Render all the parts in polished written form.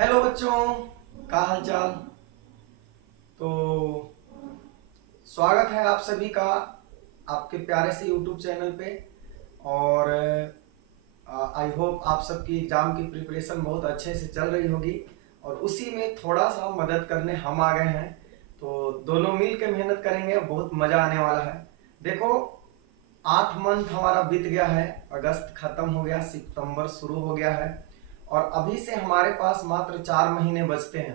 Hello बच्चों, का हाल चाल। तो स्वागत है आप सभी का आपके प्यारे से यूट्यूब चैनल पे। और आई होप आप सबकी एग्जाम की प्रिपरेशन बहुत अच्छे से चल रही होगी और उसी में थोड़ा सा मदद करने हम आ गए हैं। तो दोनों मिल के मेहनत करेंगे, बहुत मज़ा आने वाला है। देखो, 8 मंथ हमारा बीत गया है, अगस्त खत्म हो गया, सितंबर शुरू हो गया है और अभी से हमारे पास मात्र 4 महीने बचते हैं।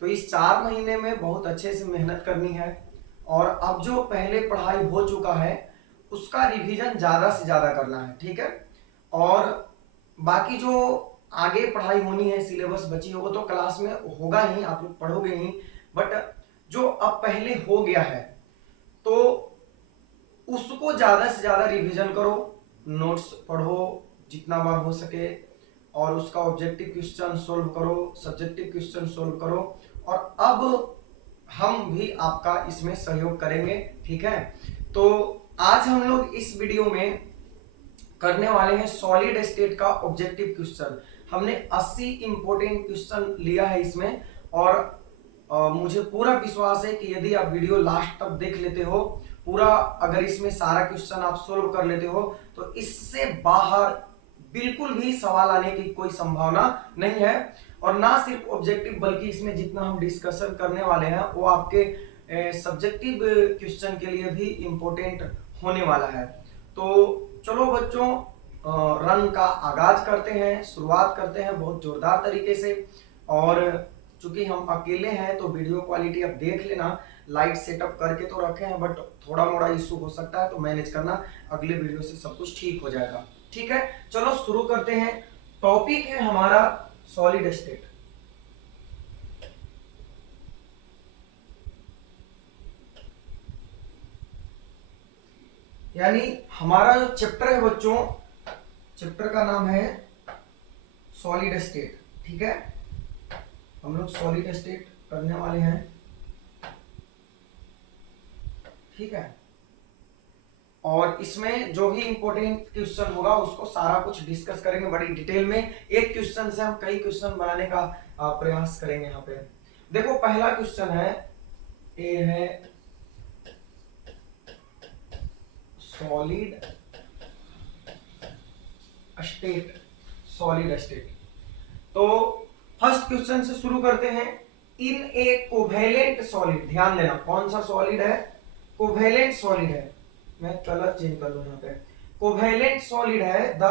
तो इस 4 महीने में बहुत अच्छे से मेहनत करनी है और अब जो पहले पढ़ाई हो चुका है उसका रिवीजन ज़्यादा से ज़्यादा करना है, ठीक है। और बाकी जो आगे पढ़ाई होनी है, सिलेबस बची है, वो तो क्लास में होगा ही, आप लोग पढ़ोगे ही। बट जो अब पहले हो गया है तो उसको ज़्यादा से ज़्यादा रिवीजन करो, नोट्स पढ़ो जितना बार हो सके और उसका ऑब्जेक्टिव क्वेश्चन सोल्व करो, सब्जेक्टिव क्वेश्चन सोल्व करो। और अब हम भी आपका इसमें सहयोग करेंगे, ठीक है। तो आज हम लोग इस वीडियो में करने वाले हैं सॉलिड स्टेट का ऑब्जेक्टिव क्वेश्चन। हमने 80 इंपॉर्टेंट क्वेश्चन लिया है इसमें और मुझे पूरा विश्वास है कि यदि आप वीडियो लास्ट तक देख लेते हो पूरा, अगर इसमें सारा क्वेश्चन आप सोल्व कर लेते हो तो इससे बाहर बिल्कुल भी सवाल आने की कोई संभावना नहीं है। और ना सिर्फ ऑब्जेक्टिव बल्कि इसमें जितना हम डिस्कशन करने वाले हैं वो आपके सब्जेक्टिव क्वेश्चन के लिए भी इम्पोर्टेंट होने वाला है। तो चलो बच्चों, रन का आगाज करते हैं, शुरुआत करते हैं बहुत जोरदार तरीके से। और चूंकि हम अकेले हैं तो वीडियो क्वालिटी अब देख लेना, लाइट सेटअप करके तो रखे हैं बट थोड़ा मोड़ा इशू हो सकता है, तो मैनेज करना, अगले वीडियो से सब कुछ ठीक हो जाएगा, ठीक है। चलो शुरू करते हैं। टॉपिक है हमारा सॉलिड स्टेट। यानी हमारा जो चैप्टर है बच्चों, चैप्टर का नाम है सॉलिड स्टेट, ठीक है। हम लोग सॉलिड स्टेट करने वाले हैं, ठीक है। और इसमें जो भी इंपॉर्टेंट क्वेश्चन होगा उसको सारा कुछ डिस्कस करेंगे बड़ी डिटेल में। एक क्वेश्चन से हम कई क्वेश्चन बनाने का प्रयास करेंगे। यहाँ पे देखो, पहला क्वेश्चन है, ए है सॉलिड स्टेट, सॉलिड स्टेट। तो फर्स्ट क्वेश्चन से शुरू करते हैं। इन ए कोवेलेंट सॉलिड, ध्यान देना कौन सा सॉलिड है, कोवेलेंट सॉलिड है। मैं कलर चेंज कर लूं, यहाँ पे कोवेलेंट सॉलिड है the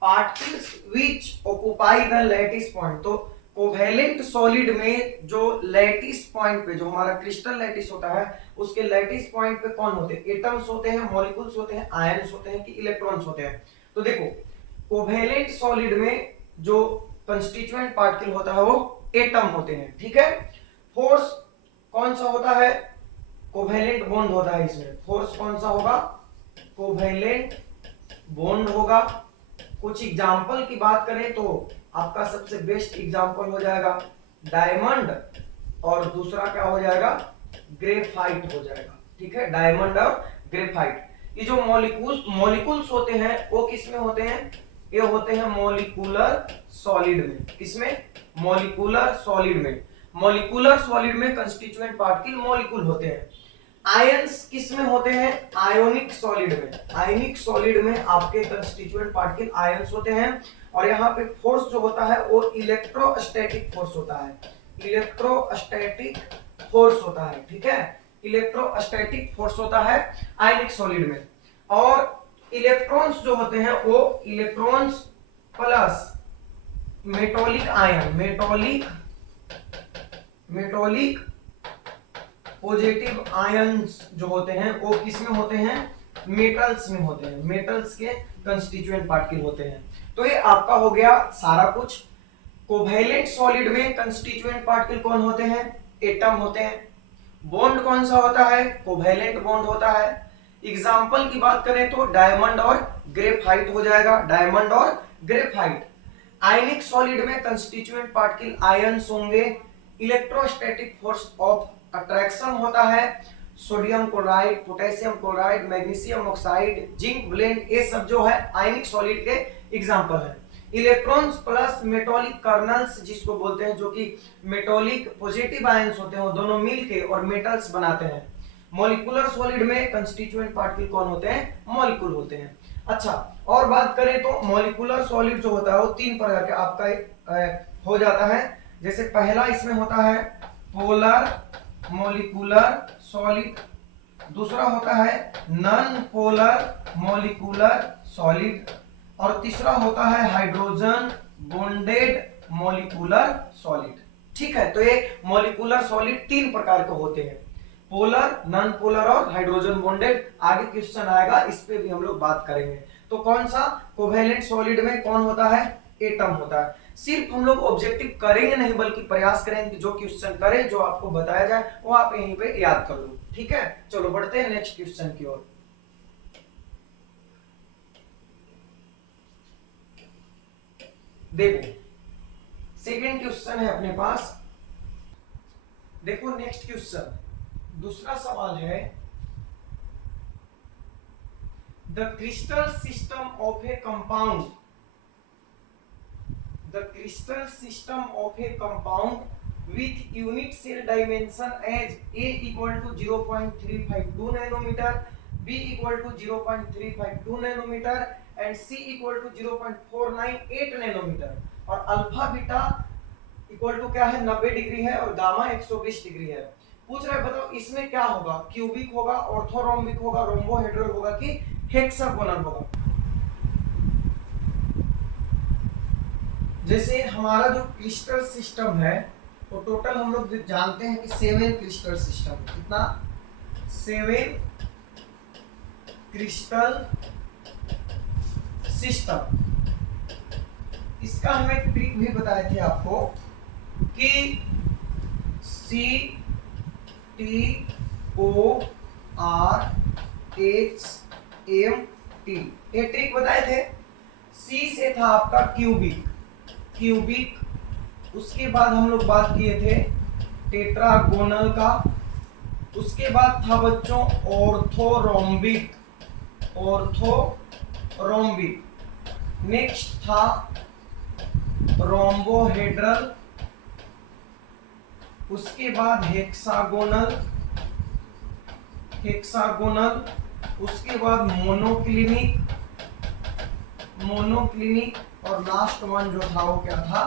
particles which occupy the lattice point. तो कोवेलेंट सॉलिड में जो लैटिस पॉइंट पे, जो हमारा क्रिस्टल लैटिस होता है, उसके लैटिस पॉइंट पे कौन होते हैं, एटम्स होते हैं, मॉलिक्यूल्स होते हैं, आयन्स होते हैं कि इलेक्ट्रॉन्स होते हैं। तो देखो, कोवेलेंट सॉलिड में जो कंस्टिट्यूएंट पार्टिकल होता है वो एटम होते हैं, ठीक है। फोर्स कौन सा होता है, कोवेलेंट बॉन्ड होता है। इसमें फोर्स कौन सा होगा, कोवेलेंट बॉन्ड होगा। कुछ एग्जांपल की बात करें तो आपका सबसे बेस्ट एग्जांपल हो जाएगा डायमंड, और दूसरा क्या हो जाएगा, ग्रेफाइट हो जाएगा, ठीक है। डायमंड और ग्रेफाइट, ये जो मॉलिक्यूल्स होते हैं वो किसमें होते हैं, ये होते हैं मॉलिक्यूलर सॉलिड में। किसमें, मॉलिक्यूलर सॉलिड में। मॉलिक्यूलर सॉलिड में कंस्टिट्यूएंट पार्टिकल मॉलिक्यूल होते हैं। आयंस किसमें होते हैं, आयोनिक सॉलिड में। आयोनिक सॉलिड में आपके कंस्टिट्यूएंट पार्टिकल आयंस होते हैं। और यहाँ पे फोर्स जो होता है वो इलेक्ट्रोस्टैटिक फोर्स होता है, इलेक्ट्रोस्टैटिक फोर्स होता है, ठीक है। इलेक्ट्रोस्टैटिक फोर्स होता है आयनिक सॉलिड में। और इलेक्ट्रॉन्स जो होते हैं वो electrons plus metallic ion, metallic positive ions जो होते हैं वो किसमें होते हैं, मेटल्स में होते हैं, मेटल्स के कंस्टिट्यूएंट पार्टिकल होते हैं। तो ये आपका हो गया सारा कुछ। कोवेलेंट सॉलिड में कंस्टिट्यूएंट पार्टिकल कौन होते हैं, एटम होते हैं। बॉन्ड कौन सा होता है, कोवेलेंट बॉन्ड होता है। एग्जाम्पल की बात करें तो डायमंड और ग्रेफाइट हो जाएगा, डायमंड और ग्रेफाइट। आयनिक सॉलिड में कंस्टिट्यूएंट पार्टिकल आयंस होंगे। इलेक्ट्रोस्टैटिक फोर्स ऑफ अट्रैक्शन होता है, sodium chloride, potassium chloride, magnesium oxide, zinc blende, ये सब जो है आयनिक सॉलिड के एग्जांपल है। इलेक्ट्रॉन्स प्लस मेटॉलिक कर्नल्स जिसको बोलते हैं, जो कि मेटॉलिक पॉजिटिव आयंस होते हैं, वो दोनों मिलके और मेटल्स बनाते हैं। मॉलिक्यूलर सॉलिड में कंस्टिट्यूएंट पार्टिकल कौन होते हैं? मॉलिक्यूल होते हैं। अच्छा, और बात करें तो मॉलिक्यूलर सॉलिड जो होता है वो तीन प्रकार के आपका हो जाता है। जैसे पहला इसमें होता है पोलर मॉलिक्यूलर सॉलिड, दूसरा होता है नॉन पोलर मॉलिक्यूलर सॉलिड, और तीसरा होता है हाइड्रोजन बॉन्डेड मॉलिक्यूलर सॉलिड। ठीक है, तो ये मॉलिक्यूलर सॉलिड तीन प्रकार के होते हैं, पोलर, नॉन पोलर और हाइड्रोजन बॉन्डेड। आगे क्वेश्चन आएगा, इस पे भी हम लोग बात करेंगे। तो कौन सा कोवेलेंट सॉलिड में कौन होता है? एटम होता है। सिर्फ हम लोग ऑब्जेक्टिव करेंगे नहीं, बल्कि प्रयास करेंगे कि जो क्वेश्चन करे, जो आपको बताया जाए, वो आप यहीं पे याद कर लो। ठीक है, चलो बढ़ते हैं नेक्स्ट क्वेश्चन की ओर। देखो सेकेंड क्वेश्चन है अपने पास। देखो नेक्स्ट क्वेश्चन, दूसरा सवाल है, the crystal system of a compound, the crystal system of a compound with unit cell dimension as a equal to 0.352 nanometre, b equal to 0.352 nanometre and c equal to 0.498 nanometre, और alpha beta equal to क्या है? 90 degree है, और gamma 120 degree है। पूछ रहे बताओ इसमें क्या होगा? क्यूबिक होगा, ऑर्थोरोम्बिक होगा, रोम्बोहेड्रल होगा कि हेक्सागोनल होगा? जैसे हमारा जो क्रिस्टल सिस्टम है तो टोटल हम लोग जानते हैं कि 7 क्रिस्टल सिस्टम। कितना? 7 क्रिस्टल सिस्टम। इसका हम एक ट्रिक भी बताए थे आपको कि CTORH MT, ये ट्रिक बताए थे। C से था आपका क्यूबिक, उसके बाद हम लोग बात किए थे टेट्रागोनल का, उसके बाद था बच्चों ऑर्थोरोम्बिक, नेक्स्ट था रोम्बोहेड्रल, उसके बाद हेक्सागोनल, उसके बाद मोनोक्लिनिक, और लास्ट वन जो था वो क्या था?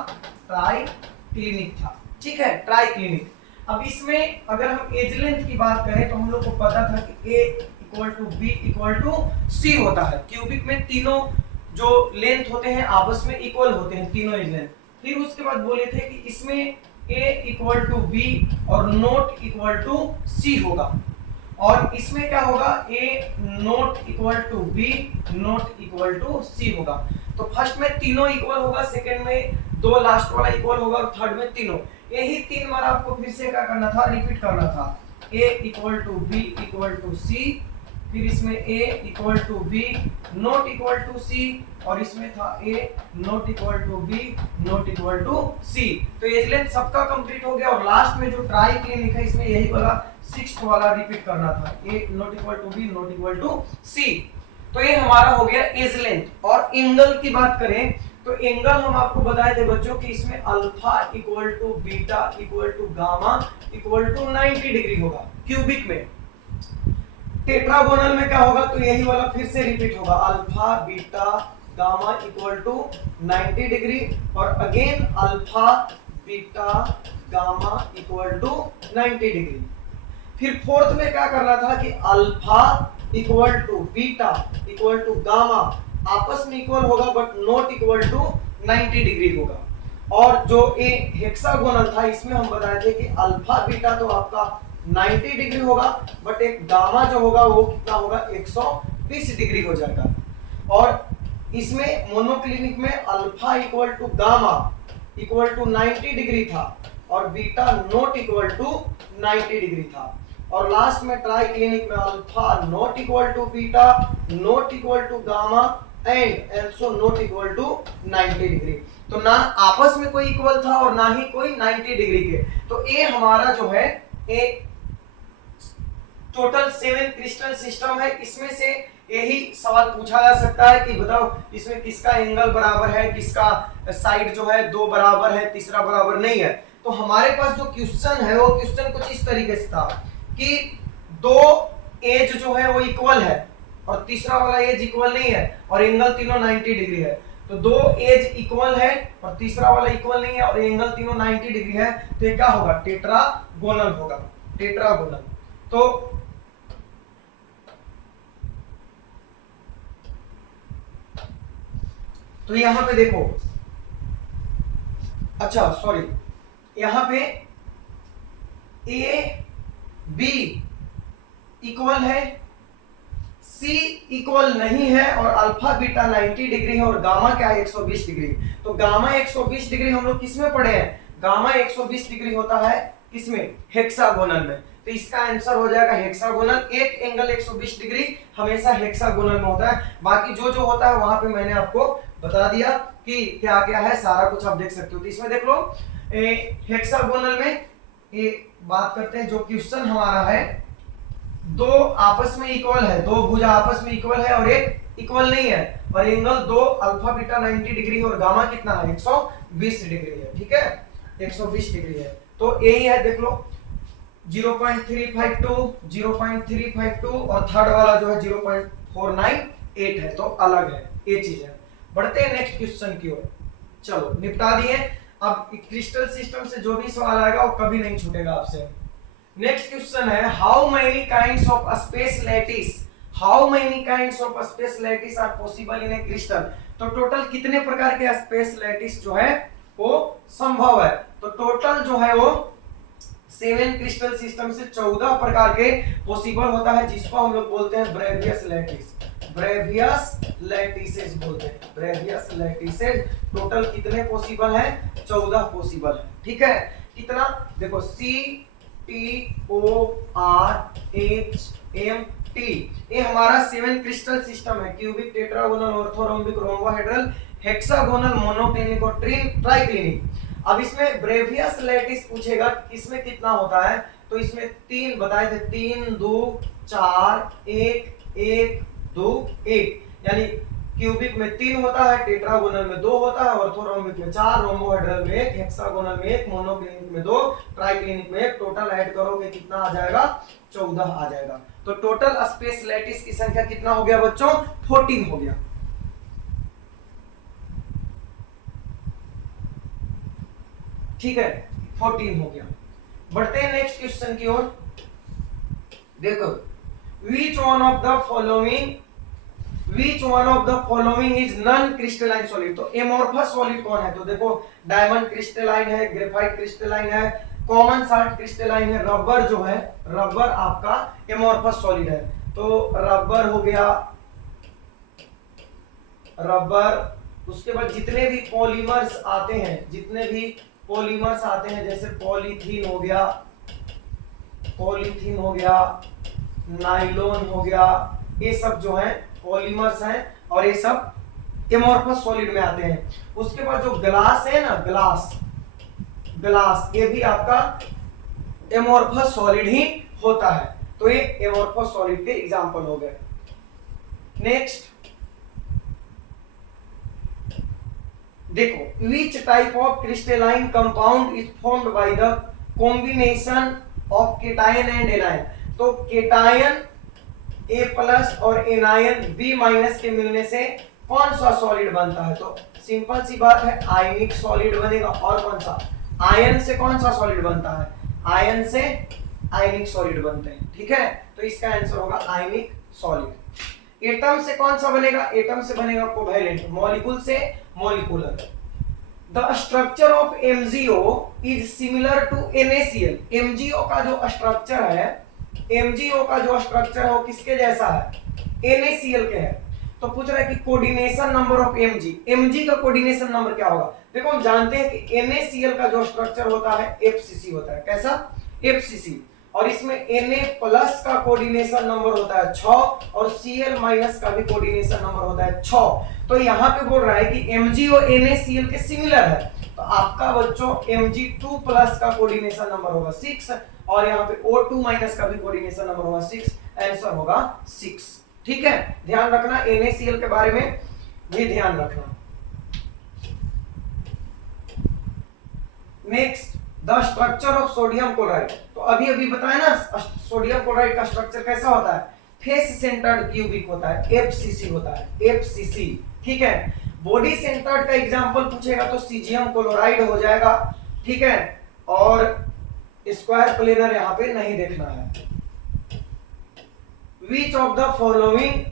ट्राइक्लिनिक था। ठीक है, ट्राइक्लिनिक। अब इसमें अगर हम एज लेंथ की बात करें तो हम लोग को पता था कि A equal to B equal to C होता है। क्यूबिक में तीनों जो लेंथ होते हैं आपस में इक्वल होते हैं, तीनों एज लेंथ। फिर उसके बाद बोले थे कि इसमें A इक्वल टू B और नॉट इक्वल टू C होगा, और इसमें क्या होगा? A not equal to B not equal to C होगा। तो फर्स्ट में तीनों इक्वल होगा, सेकंड में दो लास्ट वाला इक्वल होगा, और थर्ड में तीनों। यही 3 बार आपको फिर से क्या करना था? रिपीट करना था। A equal to B equal to C, फिर इसमें A equal to B not equal to C, और इसमें था A not equal to B not equal to C। तो एज लेंथ सबका कंप्लीट हो गया, और लास्ट में जो ट्राइक्लिनिक है इसमें यही वाला 6th वाला रिपीट करना था, A not equal to B not equal to C। तो ये हमारा हो गया एज लेंथ। और एंगल की बात करें तो एंगल हम आपको बताए थे बच्चों कि इसमें alpha equal to beta equal to gamma equal to 90 degree होगा क्यूबिक में। टेट्रागोनल में क्या होगा? तो यही वाला फिर से रिपीट होगा, alpha beta gamma equal to 90 degree, और again alpha beta gamma equal to 90 degree. फिर फोर्थ में क्या करना था कि alpha equal to beta equal to gamma आपस में इक्वल होगा, but not equal to 90 degree होगा। और जो ए हेक्सागोनल था इसमें हम बताए थे कि अल्फा बीटा तो आपका 90 डिग्री होगा, बट एक गामा जो होगा वो कितना होगा? 120 डिग्री हो जाएगा। और इसमें मोनोक्लिनिक में alpha equal to gamma equal to 90 degree था, और beta not equal to 90 degree था। और लास्ट में ट्राइक्लिनिक में alpha not equal to beta not equal to gamma and also not equal to 90 degree. तो ना आपस में कोई इक्वल था और ना ही कोई 90 डिग्री के। तो ये हमारा जो है एक टोटल 7 क्रिस्टल सिस्टम है, इसमें से यही सवाल पूछा जा सकता है कि बताओ इसमें किसका एंगल बराबर है, किसका साइड जो है दो बराबर है, तीसरा बराबर नहीं है। तो हमारे पास जो क्वेश्चन है वो क्वेश्चन कुछ इस तरीके से था कि दो एज जो है वो इक्वल है और तीसरा वाला एज इक्वल नहीं है और एंगल तीनों 90 डिग्री है। तो दो एज इक्वल है और तीसरा वाला इक्वल नहीं है और एंगल तीनों 90 डिग्री है, तो ये क्या होगा, टेट्रागोनल होगा, टेट्रागोनल। तो यहां पे देखो, अच्छा सॉरी, यहां पे ए बी इक्वल है, सी इक्वल नहीं है और अल्फा बीटा 90 डिग्री है और गामा क्या है 120 डिग्री। तो गामा 120 डिग्री हम लोग किसमें पढ़े हैं, गामा 120 डिग्री होता है किसमें, हेक्सागोनल में। तो इसका आंसर हो जाएगा हेक्सागोनल। एक एंगल 120 डिग्री हमेशा हेक्सागोनल में होता है, बाकी जो जो होता है वहां पे मैंने आपको बता दिया कि क्या क्या है, सारा कुछ आप देख सकते हो। तो इसमें देख लो हेक्सागोनल में ये बात करते हैं, जो क्वेश्चन हमारा है दो आपस में इक्वल है, दो भुजा आपस में इक्वल है और एक इक्वल नहीं है और एंगल दो अल्फा बीटा 90 डिग्री और गामा कितना है 120 डिग्री है, ठीक है 120 डिग्री है। तो यही है, देख लो 0.352 0.352 और थर्ड वाला जो है 0.498 है, तो अलग है, ये चीज है। बढ़ते हैं नेक्स्ट क्वेश्चन की ओर। चलो निपटा दिए। अब क्रिस्टल सिस्टम से जो भी सवाल आएगा वो कभी नहीं छूटेगा आपसे। नेक्स्ट क्वेश्चन है how many kinds of space lattice, how many kinds of space lattice are possible in a crystal. तो टोटल कितने प्रकार के स्पेस लैटिस जो है वो संभव है। तो टोटल जो है वो 7 क्रिस्टल सिस्टम से 14 प्रकार के पॉसिबल होता है, जिसको हम लोग बोलते हैं ब्रेवियस लैटिस, ब्रेवियस लैटिसेस बोलते हैं, ब्रेवियस लैटिसेस। टोटल कितने पॉसिबल है, 14 पॉसिबल है, ठीक है। कितना देखो, CTORHMT, ये हमारा 7 क्रिस्टल सिस्टम है, cubic, tetragonal, orthorhombic, rhombohedral, hexagonal, monoclinic और ट्राइक्लिनिक। अब इसमें ब्रेवियस लैटिस पूछेगा इसमें कितना होता है, तो इसमें 3 बताए थे, 3 2 4 1 1 2 1, यानी क्यूबिक में 3 होता है, टेट्रागोनल में 2 होता है, ऑर्थोरोम्बिक में 4, रोम्बोहेड्रल में 1, हेक्सागोनल में 1, मोनोक्लिनिक में 2, ट्राइक्लिनिक में 1। टोटल ऐड करोगे कितना आ जाएगा, 14 आ जाएगा। तो टोटल स्पेस लैटिस की संख्या कितना हो गया बच्चों, 14 हो गया, ठीक है 14 हो गया। बढ़ते हैं नेक्स्ट क्वेश्चन की ओर। देखो, which one of the following is non crystalline solid। तो एमोर्फस सॉलिड कौन है, तो देखो डायमंड क्रिस्टलाइन है, ग्रेफाइट क्रिस्टलाइन है, कॉमन सॉल्ट क्रिस्टलाइन है, रबर जो है, रबर आपका एमोर्फस सॉलिड है। तो रबर हो गया, रबर। उसके बाद जितने भी पॉलीमर्स आते हैं, जितने भी पॉलीमर्स आते हैं, जैसे पॉलीथीन हो गया, पॉलीथीन हो गया, नाइलॉन हो गया, ये सब जो है पॉलीमर्स हैं और ये सब एमोर्फस सॉलिड में आते हैं। उसके बाद जो ग्लास है ना, ग्लास ये भी आपका एमोर्फस सॉलिड ही होता है। तो ये एमोर्फस सॉलिड के एग्जांपल हो गए। नेक्स्ट देखो, which type of crystalline compound is formed by the combination of cation and anion। तो केटायन A+ और एनायन B- के मिलने से कौन सा सॉलिड बनता है, तो सिंपल सी बात है आयनिक सॉलिड बनेगा। और कौन सा, आयन से कौन सा सॉलिड बनता है, आयन से आयनिक सॉलिड बनते हैं, ठीक है। तो इसका आंसर होगा आयनिक सॉलिड। एटम से कौन सा बनेगा, एटम से बनेगा कोवैलेंट, मॉलिक्यूल से molecular. The structure of MgO is similar to NaCl। MgO का जो स्ट्रक्चर है, MgO का जो स्ट्रक्चर है वो किसके जैसा है, NaCl के है। तो पूछ रहा है कि कोऑर्डिनेशन नंबर ऑफ Mg का कोऑर्डिनेशन नंबर क्या होगा। देखो हम जानते हैं कि NaCl का जो स्ट्रक्चर होता है FCC होता है, कैसा, FCC। और इसमें Na+ का कोऑर्डिनेशन नंबर होता है 6 और Cl- का भी कोऑर्डिनेशन नंबर होता है 6। तो यहाँ पे बोल रहा है कि MgO NaCl के सिमिलर है, तो आपका बच्चों Mg2+ का कोऑर्डिनेशन नंबर होगा 6 और यहाँ पे O2- का भी कोऑर्डिनेशन नंबर होगा 6। आंसर होगा 6। ठीक है, ध्यान रखना NaCl के बारे में ये ध्यान रखना। Next, the structure of sodium chloride. तो अभी अभी बताया ना सोडियम क्लोराइड का स्ट्रक्चर कैसा होता है, फेस सेंटर्ड क्यूबिक होता है, FCC होता है, FCC। ठीक है, बॉडी सेंटर्ड का एग्जांपल पूछेगा तो सीजियम क्लोराइड हो जाएगा। ठीक है, और स्क्वायर प्लेनर यहां पे नहीं देखना है। Which of the following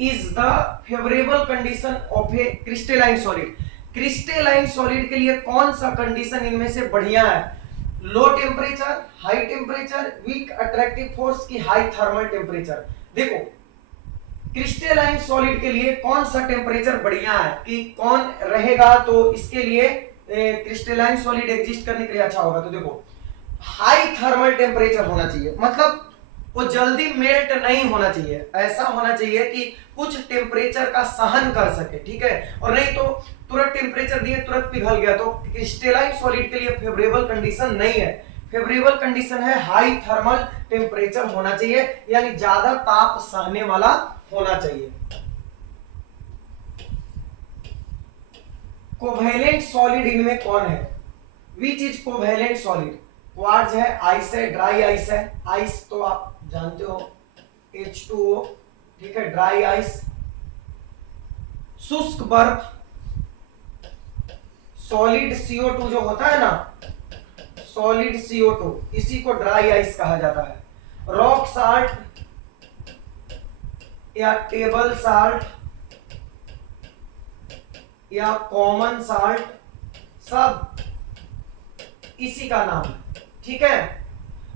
is the favorable condition of a crystalline solid? Crystalline solid के लिए कौन सा कंडीशन इनमें से बढ़िया है? Low temperature, high temperature, weak attractive force की हाई थर्मल टेम्परेचर। देखो क्रिस्टेलाइन सॉलिड के लिए कौन सा टेम्परेचर बढ़िया है कि कौन रहेगा तो इसके लिए क्रिस्टेलाइन सॉलिड एग्जिस्ट करने के लिए अच्छा होगा। तो देखो हाई थर्मल टेम्परेचर होना चाहिए, मतलब वो जल्दी मेल्ट नहीं होना चाहिए, ऐसा होना चाहिए कि कुछ टेम्परेचर का सहन कर सके। ठीक है, और नहीं तो तुरंत टेम्परेचर दिए तुरंत पिघल गया, तो क्रिस्टलाइन सॉलिड के लिए फेवरेबल कंडीशन नहीं है। फेवरेबल कंडीशन है हाई थर्मल टेम्परेचर होना चाहिए, यानी ज्यादा ताप सहने वाला होना चाहिए। कोवैलेंट सॉलिड इनमें कौन है? Which is covalent solid? Quartz है, आइस है, ड्राई आइस है। आइस तो आप जानते हो H2O, ठीक है, ड्राई आइस, शुष्क बर्फ, सॉलिड CO2 जो होता है ना, सॉलिड CO2, इसी को ड्राई आइस कहा जाता है। रॉक साल्ट या टेबल साल्ट या कॉमन साल्ट, सब इसी का नाम है। ठीक है,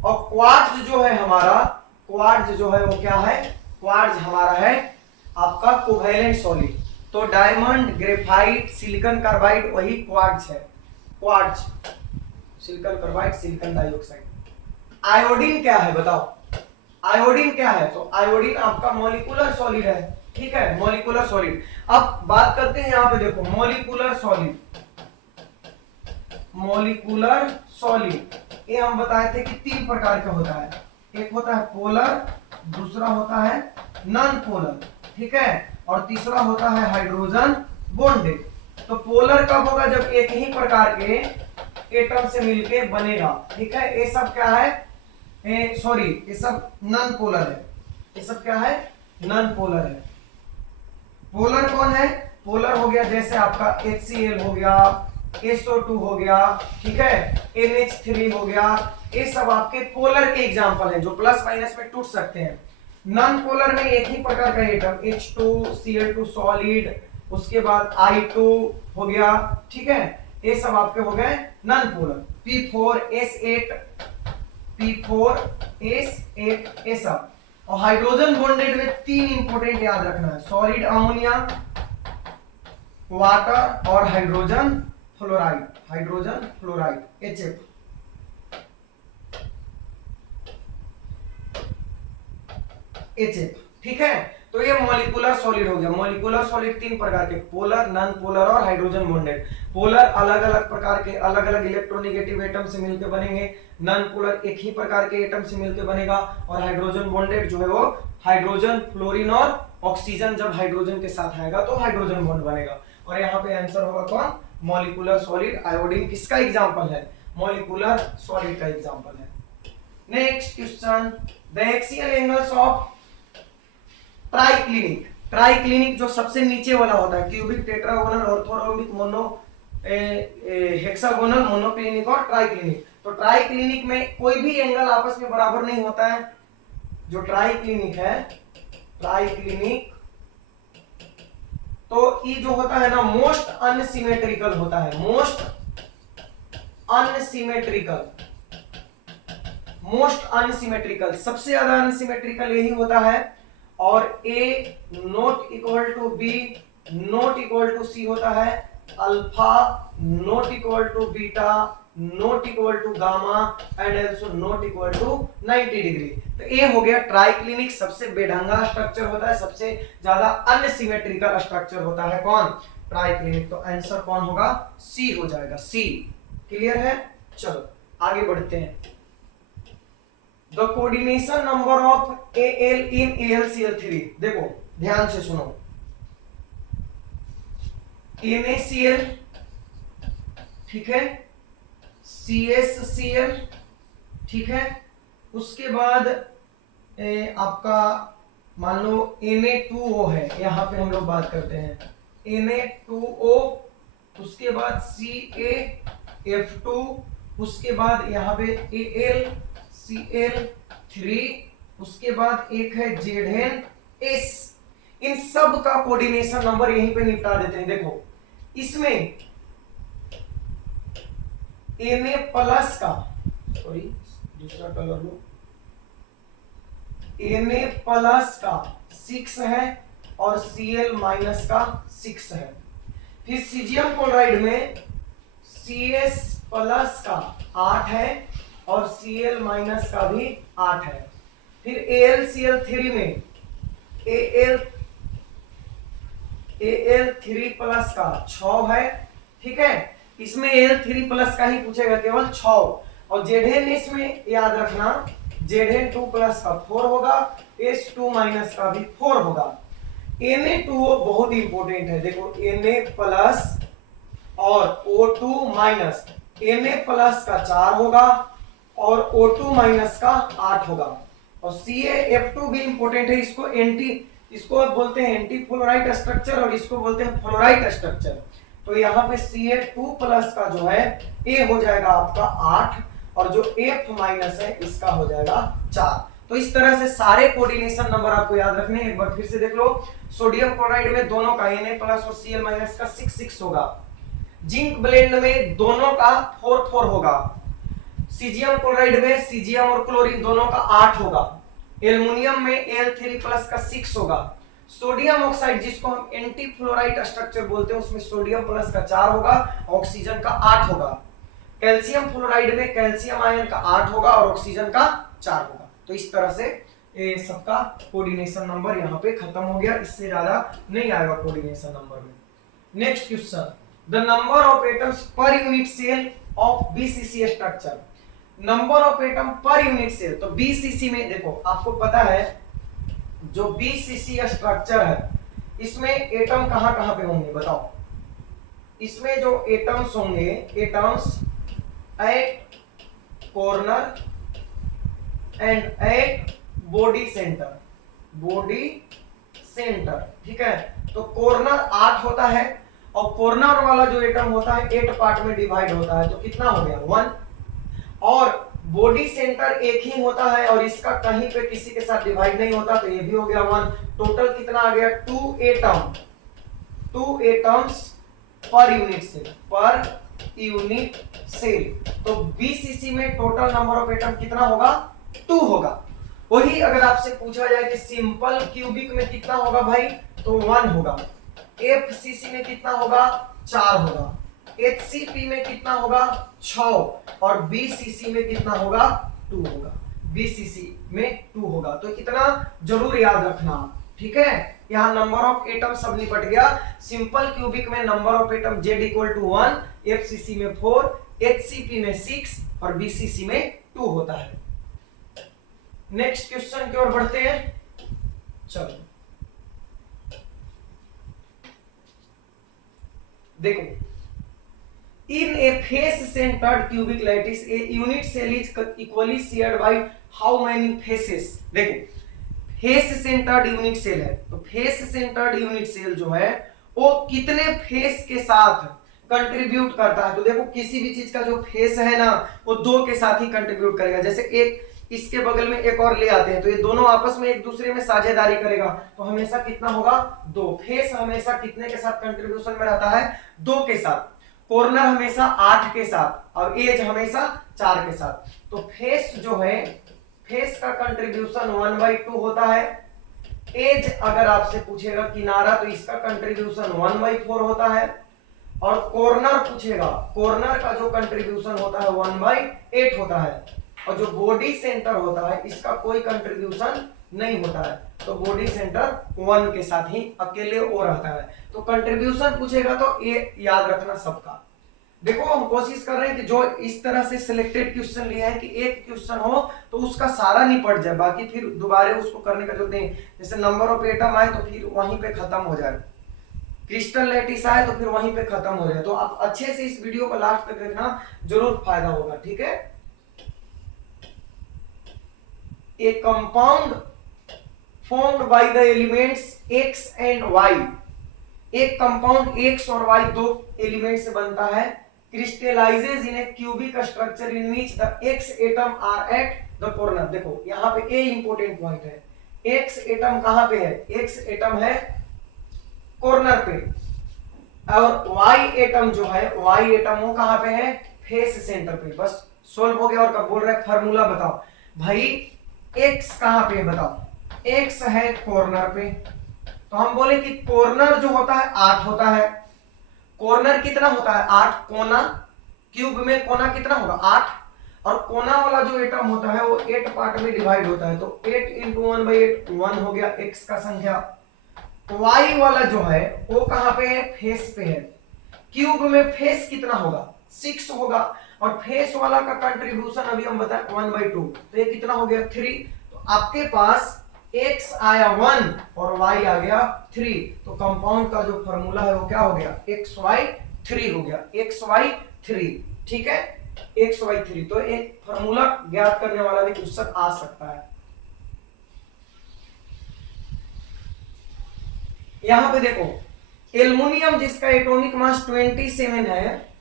और क्वार्ट्ज जो है हमारा, क्वार्ट्ज जो है वो क्या है? क्वार्ट्ज हमारा है आपका कोवैलेंट सॉलिड। तो डायमंड, ग्रेफाइट, सिलिकॉन कार्बाइड वही क्वार्ट्ज है। Quartz, silicon carbide, silicon dioxide. Iodine क्या है बताओ? आयोडीन क्या है? तो आयोडीन आपका मॉलिक्यूलर सॉलिड है। ठीक है, मॉलिक्यूलर सॉलिड। अब बात करते हैं यहां पे, देखो मॉलिक्यूलर सॉलिड, मॉलिक्यूलर सॉलिड ये हम बताए थे कि 3 प्रकार का होता है। एक होता है पोलर, दूसरा होता है नॉन पोलर, ठीक है, और तीसरा होता है हाइड्रोजन बॉन्डेड। तो पोलर कब होगा? जब एक ही प्रकार के एटम से मिलके बनेगा। ठीक है, ये सब क्या है? सॉरी, ये सब नॉन पोलर है। ये सब क्या है? नॉन पोलर है। पोलर कौन है? पोलर हो गया जैसे आपका HCl हो गया, SO2 हो गया, ठीक है, NH3 हो गया, ये सब आपके पोलर के एग्जांपल हैं जो प्लस माइनस में टूट सकते हैं। नॉन पोलर में एक ही प्रकार का एटम H2, Cl2 सॉलिड, उसके बाद I2 हो गया, ठीक है, ये सब आपके हो गए नॉन पोलर। P4S8, P4S8 ये सब। और हाइड्रोजन बॉन्डेड में 3 इंपोर्टेंट याद रखना है, सॉलिड अमोनिया, वाटर और hydrogen fluoride, hydrogen fluoride HF। ठीक है, तो ये मॉलिक्यूलर सॉलिड हो गया। मॉलिक्यूलर सॉलिड 3 प्रकार के, पोलर, नॉन पोलर और हाइड्रोजन बॉन्डेड। पोलर अलग अलग प्रकार के अलग अलग इलेक्ट्रोनेगेटिव एटम से मिलकर बनेंगे, नॉन पोलर एक ही प्रकार के एटम से मिलकर बनेगा, और हाइड्रोजन बॉन्डेड जो है वो हाइड्रोजन, फ्लोरीन और ऑक्सीजन जब हाइड्रोजन के साथ आएगा तो हाइड्रोजन बॉन्ड बनेगा। और यहाँ पे आंसर होगा कौन? Molecular solid. आयोडीन किसका एग्जांपल है? मॉलिक्यूलर सॉलिड का एग्जांपल है। Next question, the axial angles of triclinic. Triclinic जो सबसे नीचे वाला होता है, cubic, tetragonal, orthorhombic, mono, hexagonal, monoclinic और ट्राइक्लिनिक। तो ट्राइक्लिनिक में कोई भी एंगल आपस में बराबर नहीं होता है। जो ट्राइक्लिनिक है, ट्राइक्लिनिक तो ये जो होता है ना मोस्ट अनसिमेट्रिकल होता है, मोस्ट अनसिमेट्रिकल, मोस्ट अनसिमेट्रिकल, सबसे ज्यादा अनसिमेट्रिकल यही होता है। और A not equal to B not equal to C होता है, alpha not equal to beta not equal to gamma and also not equal to 90 degree. तो ये हो गया ट्राइक्लिनिक, सबसे बेढंगा स्ट्रक्चर होता है, सबसे ज्यादा अनसिमेट्रिकल स्ट्रक्चर होता है कौन? ट्राइक्लिनिक। तो आंसर कौन होगा? C हो जाएगा, C। क्लियर है? चलो आगे बढ़ते हैं। The coordination number of L in AlCl3। देखो ध्यान से सुनो, NaCl, ठीक है, CsCl, ठीक है, उसके बाद आपका मान लो Na2O है, यहां पे हम लोग बात करते हैं Na2O, उसके बाद CaF2, उसके बाद यहाँ पे AlCl3, उसके बाद एक है ZnS। इन सब का कोऑर्डिनेशन नंबर यहीं पे निपटा देते हैं। देखो इसमें Na प्लस का, सॉरी दूसरा कलर लो, Na प्लस का 6 है और Cl माइनस का 6 है। फिर सीजियम क्लोराइड में Cs प्लस का 8 है और Cl माइनस का भी 8 है। फिर AlCl3 में Al3 प्लस का 6 है, ठीक है, इसमें Al3 प्लस का ही पूछेगा केवल 6। और Zn में याद रखना Zn2 प्लस का 4 होगा, S2 माइनस का भी 4 होगा। Na2O बहुत ही इंपॉर्टेंट है, देखो Na प्लस और O2 माइनस, Na प्लस का 4 होगा और O2 माइनस का 8 होगा। और CaF2 भी इंपॉर्टेंट है, इसको बोलते हैं एंटी फ्लोराइड स्ट्रक्चर और इसको बोलते हैं फ्लोराइड स्ट्रक्चर। तो यहाँ पे Ca2 प्लस का जो है A हो जाएगा आपका 8 और जो F माइनस है इसका हो जाएगा 4। तो इस तरह से सारे कोऑर्डिनेशन नंबर आपको याद रखने हैं। एक बार फिर से देख लो, सोडियम क्लोराइड में दोनों का Na प्लस और Cl माइनस का 6 होगा, जिंक ब्लेंड में दोनों का 4 होगा, सीजियम क्लोराइड में सीजियम और क्लोरीन दोनों का 8 होगा, एल्युमिनियम में Al3 प्लस का 6 होगा, सोडियम ऑक्साइड जिसको हम एंटी फ्लोराइड स्ट्रक्चर बोलते हैं उसमें सोडियम प्लस का 4 होगा, ऑक्सीजन का 8 होगा, कैल्शियम फ्लोराइड में कैल्शियम आयन का 8 होगा और ऑक्सीजन का 4 होगा। तो इस तरह से सबका कोऑर्डिनेशन नंबर यहाँ पे खत्म हो गया, इससे ज्यादा नहीं आएगा कोऑर्डिनेशन नंबर में। Next question, the number of atoms per unit cell of BCC structure. Number of atom per unit cell, तो BCC में देखो आपको पता है जो BCC स्ट्रक्चर है इसमें एटम कहां कहां पे होंगे बताओ। इसमें जो एटम्स होंगे, atoms at corner and at body centre, body centre, ठीक है। तो कॉर्नर 8 होता है और कॉर्नर वाला जो एटम होता है 8 पार्ट में डिवाइड होता है, तो कितना हो गया 1। और बॉडी सेंटर एक ही होता है और इसका कहीं पे किसी के साथ डिवाइड नहीं होता, तो ये भी हो गया 1। टोटल कितना आ गया 2 atoms per unit cell, per unit cell. तो BCC में टोटल नंबर ऑफ एटम कितना होगा 2 होगा। वही अगर आपसे पूछा जाए कि सिंपल क्यूबिक में कितना होगा भाई, तो 1 होगा। FCC में कितना होगा 4 होगा, HCP में कितना होगा 6 और BCC में कितना होगा 2 होगा, BCC में 2 होगा। तो कितना जरूर याद रखना, ठीक है। यहाँ नंबर ऑफ एटम सब निपट गया। सिंपल क्यूबिक में number of atom Z = 1, FCC में 4, HCP में 6 और BCC में 2 होता है। नेक्स्ट क्वेश्चन की ओर बढ़ते हैं, चलो देखो, in a face centred cubic lattice a unit cell is equally shared by how many faces. देखो फेस सेंटर्ड यूनिट सेल है, तो फेस सेंटर्ड यूनिट सेल जो है वो कितने फेस के साथ कंट्रीब्यूट करता है। तो देखो किसी भी चीज का जो फेस है ना वो 2 के साथ ही कंट्रीब्यूट करेगा। जैसे एक इसके बगल में एक और ले आते हैं तो ये दोनों आपस में एक दूसरे में साझेदारी करेगा, तो हमेशा कितना होगा 2। फेस हमेशा कितने के साथ कंट्रीब्यूशन में रहता है 2 के साथ, कॉर्नर हमेशा 8 के साथ और एज हमेशा 4 के साथ। तो फेस जो है, फेस का कंट्रीब्यूशन 1/2 होता है। एज अगर आपसे पूछेगा किनारा तो इसका कंट्रीब्यूशन 1/4 होता है। और कॉर्नर पूछेगा, कॉर्नर का जो कंट्रीब्यूशन होता है 1/8 होता है। और जो बॉडी सेंटर होता है इसका कोई कंट्रीब्यूशन नहीं होता है, तो बॉडी सेंटर 1 के साथ ही अकेले वो रहता है। तो कंट्रीब्यूशन पूछेगा तो ये याद रखना सबका। देखो हम कोशिश कर रहे हैं कि जो इस तरह से सिलेक्टेड क्वेश्चन लिया है कि एक क्वेश्चन हो तो उसका सारा निपट जाए, बाकी फिर दोबारा उसको करने का जो नहीं, जैसे नंबर ऑफ एटम आए तो फिर वहीं पे खत्म हो जाए, क्रिस्टल लैटिस आए तो फिर वहीं पे खत्म हो जाए। तो आप अच्छे से इस वीडियो को लास्ट तक देखना, जरूर फायदा होगा, ठीक है। A compound formed by the elements x and y, एक कंपाउंड x और y दो एलिमेंट से बनता है, crystallises in a cubic structure in which the x atom are at the corner. देखो यहाँ पे ए इंपॉर्टेंट पॉइंट है, x एटम कहां पे है, x एटम है कॉर्नर पे, और y एटम जो है, y एटम वो कहां पे है, फेस सेंटर पे। बस सोल्व हो गया। और कब बोल रहा है फार्मूला बताओ भाई, x कहां पे है बताओ, x है कॉर्नर पे, तो हम बोले कि कॉर्नर जो होता है 8 होता है। कॉर्नर कितना होता है 8, कोना, क्यूब में कोना कितना होगा 8, और कोना वाला जो एटम होता है वो 8 पार्ट में डिवाइड होता है, तो 8 इंटू 1/8 1 हो गया x का संख्या। y वाला जो है वो कहां पे है, फेस पे है, क्यूब में फेस कितना होगा 6 होगा, और फेस वाला का कंट्रीब्यूशन अभी हम बताएं 1/2, तो ये कितना हो गया 3। तो आपके पास x आया 1 और y आ गया 3, तो कंपाउंड का जो फॉर्मूला है वो क्या हो गया, xy3 हो गया, xy3, ठीक है, xy3। तो एक फॉर्मूला ज्ञात करने वाला भी क्वेश्चन आ सकता है। यहां पे देखो एल्युमिनियम जिसका एटॉमिक मास 27 है,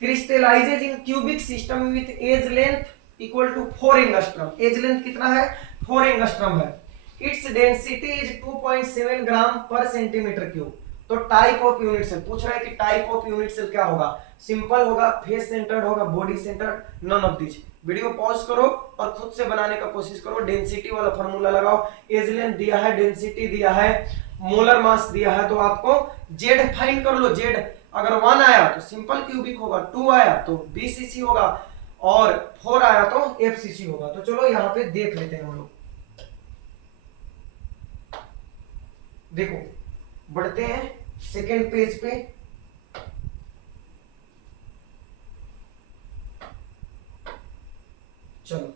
crystallises in cubic system with edge length equal to 4 angstrom. Edge length कितना है 4 एंगस्ट्रॉम है। इट्स डेंसिटी इज 2.7 ग्राम पर सेंटीमीटर क्यूब। तो टाइप ऑफ यूनिट सेल पूछ रहा है कि टाइप ऑफ यूनिट सेल क्या होगा, सिंपल होगा, फेस सेंटर्ड होगा, body centred, none of this. Video pause करो और खुद से बनाने का कोशिश करो, डेंसिटी वाला फार्मूला लगाओ, एज लेंथ दिया है, डेंसिटी दिया है, मोलर मास दिया है, तो आपको जेड फाइंड कर लो। जेड अगर 1 आया तो सिंपल क्यूबिक होगा, 2 आया तो बीसीसी होगा, और 4 आया तो एफसीसी होगा। तो चलो यहाँ पे देख लेते हैं हम लोग, देखो बढ़ते हैं सेकेंड पेज पे। चलो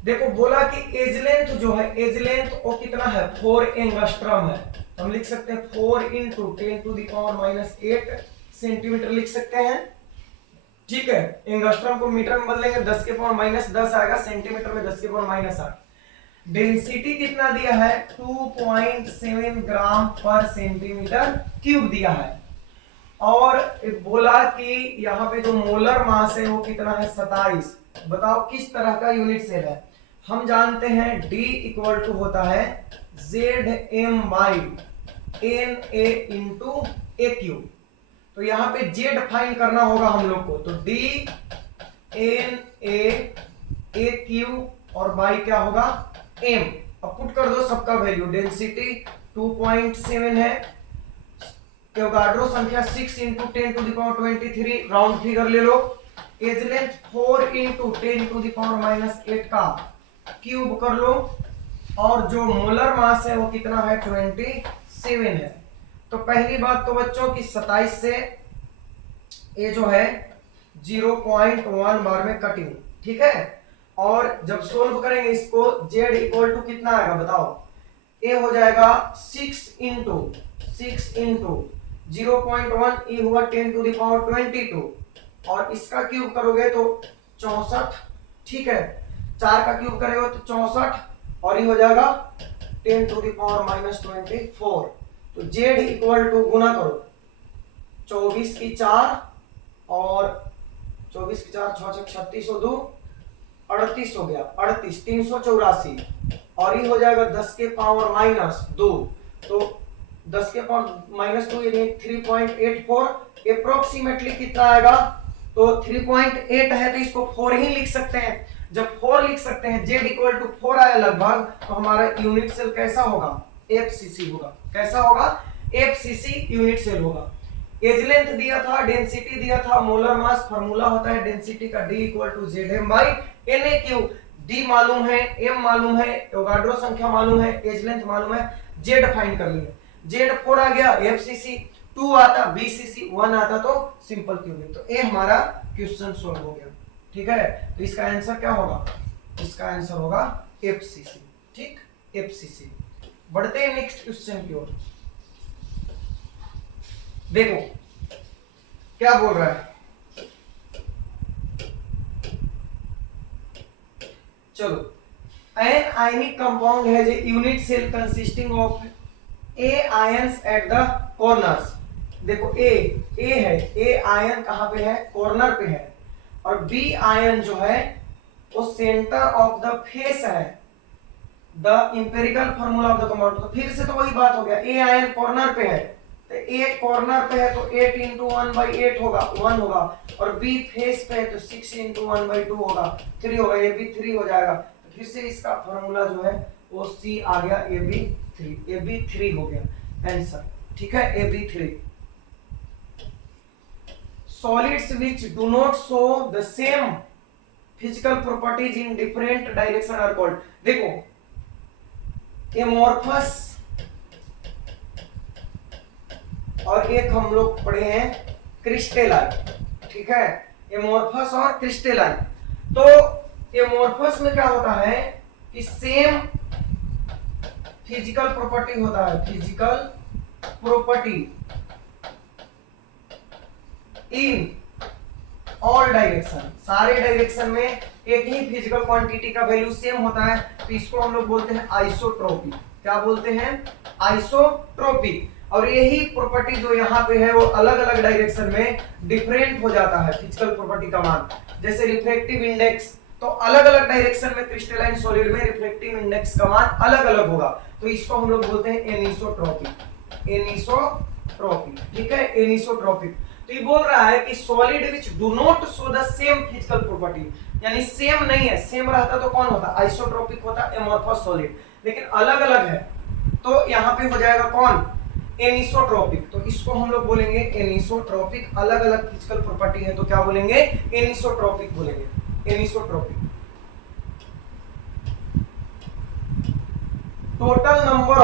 देखो बोला कि एज लेंथ जो है, एज लेंथ वो कितना है 4 एंगस्ट्रॉम है, हम लिख सकते हैं 4 इंटू 10⁻⁸ सेंटीमीटर लिख सकते हैं, ठीक है। एंगस्ट्रॉम को मीटर में बदलेंगे 10⁻⁻10 आएगा, सेंटीमीटर में 10⁻⁸। डेंसिटी कितना दिया है 2.7 ग्राम पर सेंटीमीटर क्यूब दिया है, और बोला कि यहाँ पे जो मोलर मास है वो कितना है 27। बताओ किस तरह का यूनिट सेल है, हम जानते हैं D इक्वल टू होता है ZM/NA इंटू ए क्यूब। तो यहाँ पे Z फाइंड करना होगा हम लोग को, तो DNA ए क्यूब और बाई क्या होगा M। अब पुट कर दो सबका वैल्यू, डेंसिटी 2.7 है, एवोगाड्रो संख्या 6 इंटू 10⁻23, राउंड फिगर ले लो, एज लेंथ 4 इंटू 10⁻⁸ का क्यूब कर लो, और जो मोलर मास है वो कितना है 27 है। तो पहली बात तो बच्चों की 27 से ये जो है 0.1 बार में कटिंग, ठीक है। और जब सोल्व करेंगे इसको z इक्वल टू कितना आएगा बताओ, ए हो जाएगा 6 इंटू 0.1, ये हुआ 10⁻22, और इसका क्यूब करोगे तो 64, ठीक है, 4 का क्यूब करेगा तो 64, और ये हो जाएगा 10⁻⁻24। तो z इक्वल टू गुना करो 24 की 4 और 24 की 4 6 36 और 2 38 हो गया, 38 384, और ये हो जाएगा 10 के पावर -2, तो 10 के पावर -2 यानी 3.84, अप्रोक्सीमेटली कितना आएगा, तो 3.8 है, तो इसको 4 ही लिख सकते हैं। जब 4 लिख सकते हैं, z इक्वल टू 4 आया लगभग, तो हमारा यूनिट सेल कैसा होगा एफसीसी होगा, कैसा होगा एफसीसी यूनिट सेल होगा। एज लेंथ दिया था, डेंसिटी दिया था, मोलर मास, फार्मूला होता है डेंसिटी का D equal to ZM/NA cube. D मालूम है, M मालूम है, एवोगाड्रो संख्या मालूम है, एज लेंथ मालूम है, Z फाइंड कर लिए, Z 4 आ गया एफसीसी, 2 आता, बीसीसी 1 आता तो सिंपल क्यूबिक। तो ये हमारा क्वेश्चन सॉल्व हो गया। ठीक है, तो इसका आंसर क्या होगा? इसका आंसर होगा एफसीसी। ठीक, एफसीसी। बढ़ते हैं नेक्स्ट क्वेश्चन की ओर। देखो क्या बोल रहा है, चलो। An ionic compound has a unit cell consisting of a ions at the corners. देखो ए है, ए आयन कहां पे है? कॉर्नर पे है। और बी आयन जो है वो सेंटर ऑफ द फेस है। The empirical formula of the compound, तो फिर से तो वही बात हो गया, ए आयन कॉर्नर पे है, तो ए कॉर्नर पे है तो 8 इंटू 1/8 होगा, 1 होगा। और बी फेस पे है तो 6 इंटू 1/2 होगा, 3 होगा, ये भी 3 हो जाएगा। तो फिर से इसका फार्मूला जो है वो सी आ गया, AB3 हो गया आंसर। ठीक है, AB3। Solids which do not show the same physical properties in different direction are called। देखो एमोर्फस और एक हम लोग पढ़े हैं क्रिस्टेलाइन। ठीक है, एमोर्फस और क्रिस्टेलाइन। तो एमोर्फस में क्या होता है कि सेम फिजिकल प्रॉपर्टी होता है, physical property in all direction, सारे डायरेक्शन में एक ही फिजिकल क्वांटिटी का वैल्यू सेम होता है, तो इसको हम लोग बोलते हैं आइसोट्रोपिक। क्या बोलते हैं? आइसोट्रोपिक। और यही प्रॉपर्टी जो यहाँ पे है वो अलग अलग डायरेक्शन में डिफरेंट हो जाता है फिजिकल प्रॉपर्टी का मान। जैसे रिफ्लेक्टिव इंडेक्स, तो अलग अलग डायरेक्शन में क्रिस्टलाइन सॉलिड में रिफ्लेक्टिव इंडेक्स का मान अलग अलग होगा, तो इसको हम लोग बोलते हैं एनिसोट्रोपिक। एनिसोट्रोपिक, ठीक है, एनिसोट्रोपिक। तो ये बोल रहा है कि solid which do not show the same physical property, यानी सेम नहीं है, सेम रहता तो कौन होता? आइसोट्रोपिक होता, एमोर्फस सॉलिड। लेकिन अलग अलग है तो यहाँ पे हो जाएगा कौन? एनिसोट्रोपिक। तो इसको हम लोग बोलेंगे एनिसोट्रोपिक। अलग अलग फिजिकल प्रॉपर्टी है तो क्या बोलेंगे? एनिसोट्रोपिक बोलेंगे, anisotropic. Total number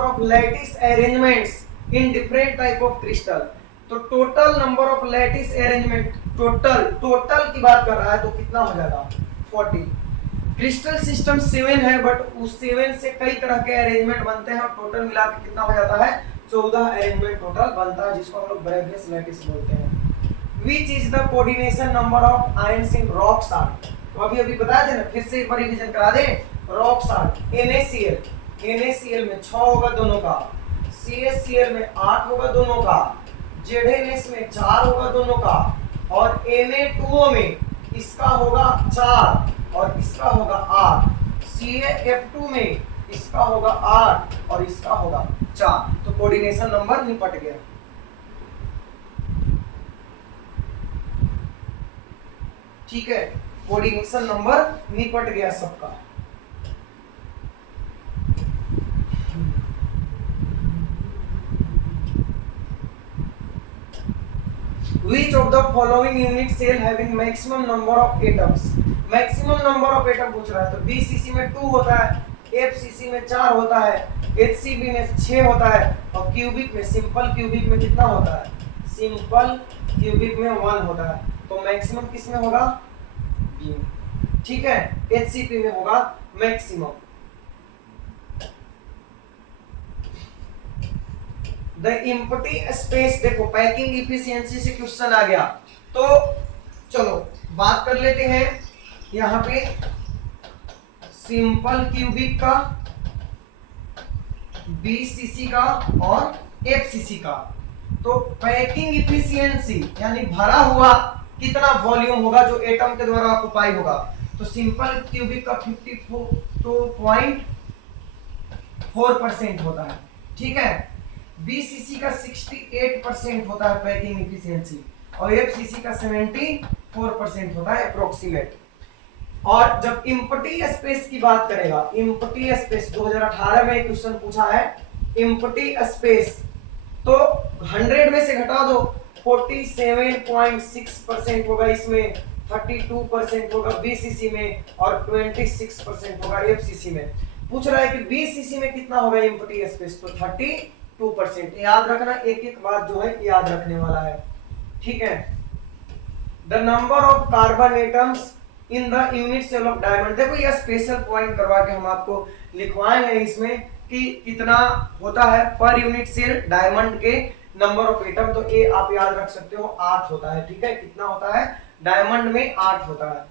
of lattice arrangements in different type of crystal. तो total number of lattice arrangement, total की बात कर रहा है तो कितना हो जाएगा? 40। क्रिस्टल सिस्टम 7 है, बट उस 7 से कई तरह के अरेंजमेंट बनते हैं और टोटल मिला के कितना हो जाता है? 14 अरेंजमेंट टोटल बनता है, जिसको हम लोग ब्रेवलेस लैटिस बोलते हैं। Which is the coordination number of ions in rock salt? तो अभी बताया थे ना, फिर से एक बार रिवीजन करा दें। रॉक साल्ट NaCl में 6 होगा दोनों का, CaCl में 8 होगा दोनों का, ZnS में 4 होगा दोनों का, और Na2O में इसका होगा 4 और इसका होगा 8, CaF2 में इसका होगा 8 और इसका होगा 4। तो कोऑर्डिनेशन नंबर निपट गया। ठीक है, कोऑर्डिनेशन नंबर निपट गया सबका। Which of the following unit cell having maximum number of atoms? Maximum number of atom पूछ रहा है, तो BCC में 2 होता है, FCC में 4 होता है, HCB में 6 होता है, और क्यूबिक में, सिंपल क्यूबिक में कितना होता है? सिंपल क्यूबिक में 1 होता है। तो मैक्सिमम किस में होगा? B में। ठीक है, HCP में होगा मैक्सिमम। द एम्प्टी स्पेस, देखो पैकिंग इफिशियंसी से क्वेश्चन आ गया, तो चलो बात कर लेते हैं यहाँ पे सिंपल क्यूबिक का, BCC का और FCC का। तो पैकिंग इफिशियंसी यानी भरा हुआ कितना वॉल्यूम होगा जो एटम के द्वारा ऑक्युपाई होगा, तो सिंपल क्यूबिक का 52.4% होता है। ठीक है, BCC का 68% होता है पैकिंग इफिशियंसी, और FCC का 74% होता है अप्रोक्सीमेट। और जब एम्प्टी स्पेस की बात करेगा, एम्प्टी स्पेस 2018 में क्वेश्चन पूछा है, एम्प्टी स्पेस तो 100 में से घटा दो, 47.6% होगा इसमें, 32% होगा BCC में, और 26% होगा FCC में। पूछ रहा है कि BCC में कितना होगा एम्प्टी स्पेस, तो 32 2%। याद रखना, एक एक बात जो है याद रखने वाला है, ठीक है। The number of carbon atoms in the unit cell of diamond, देखो यह स्पेशल पॉइंट करवा के हम आपको लिखवाए हैं इसमें कि कितना होता है पर यूनिट सेल डायमंड के नंबर ऑफ एटम। तो ये आप याद रख सकते हो 8 होता है, ठीक है। कितना होता है डायमंड में? 8 होता है।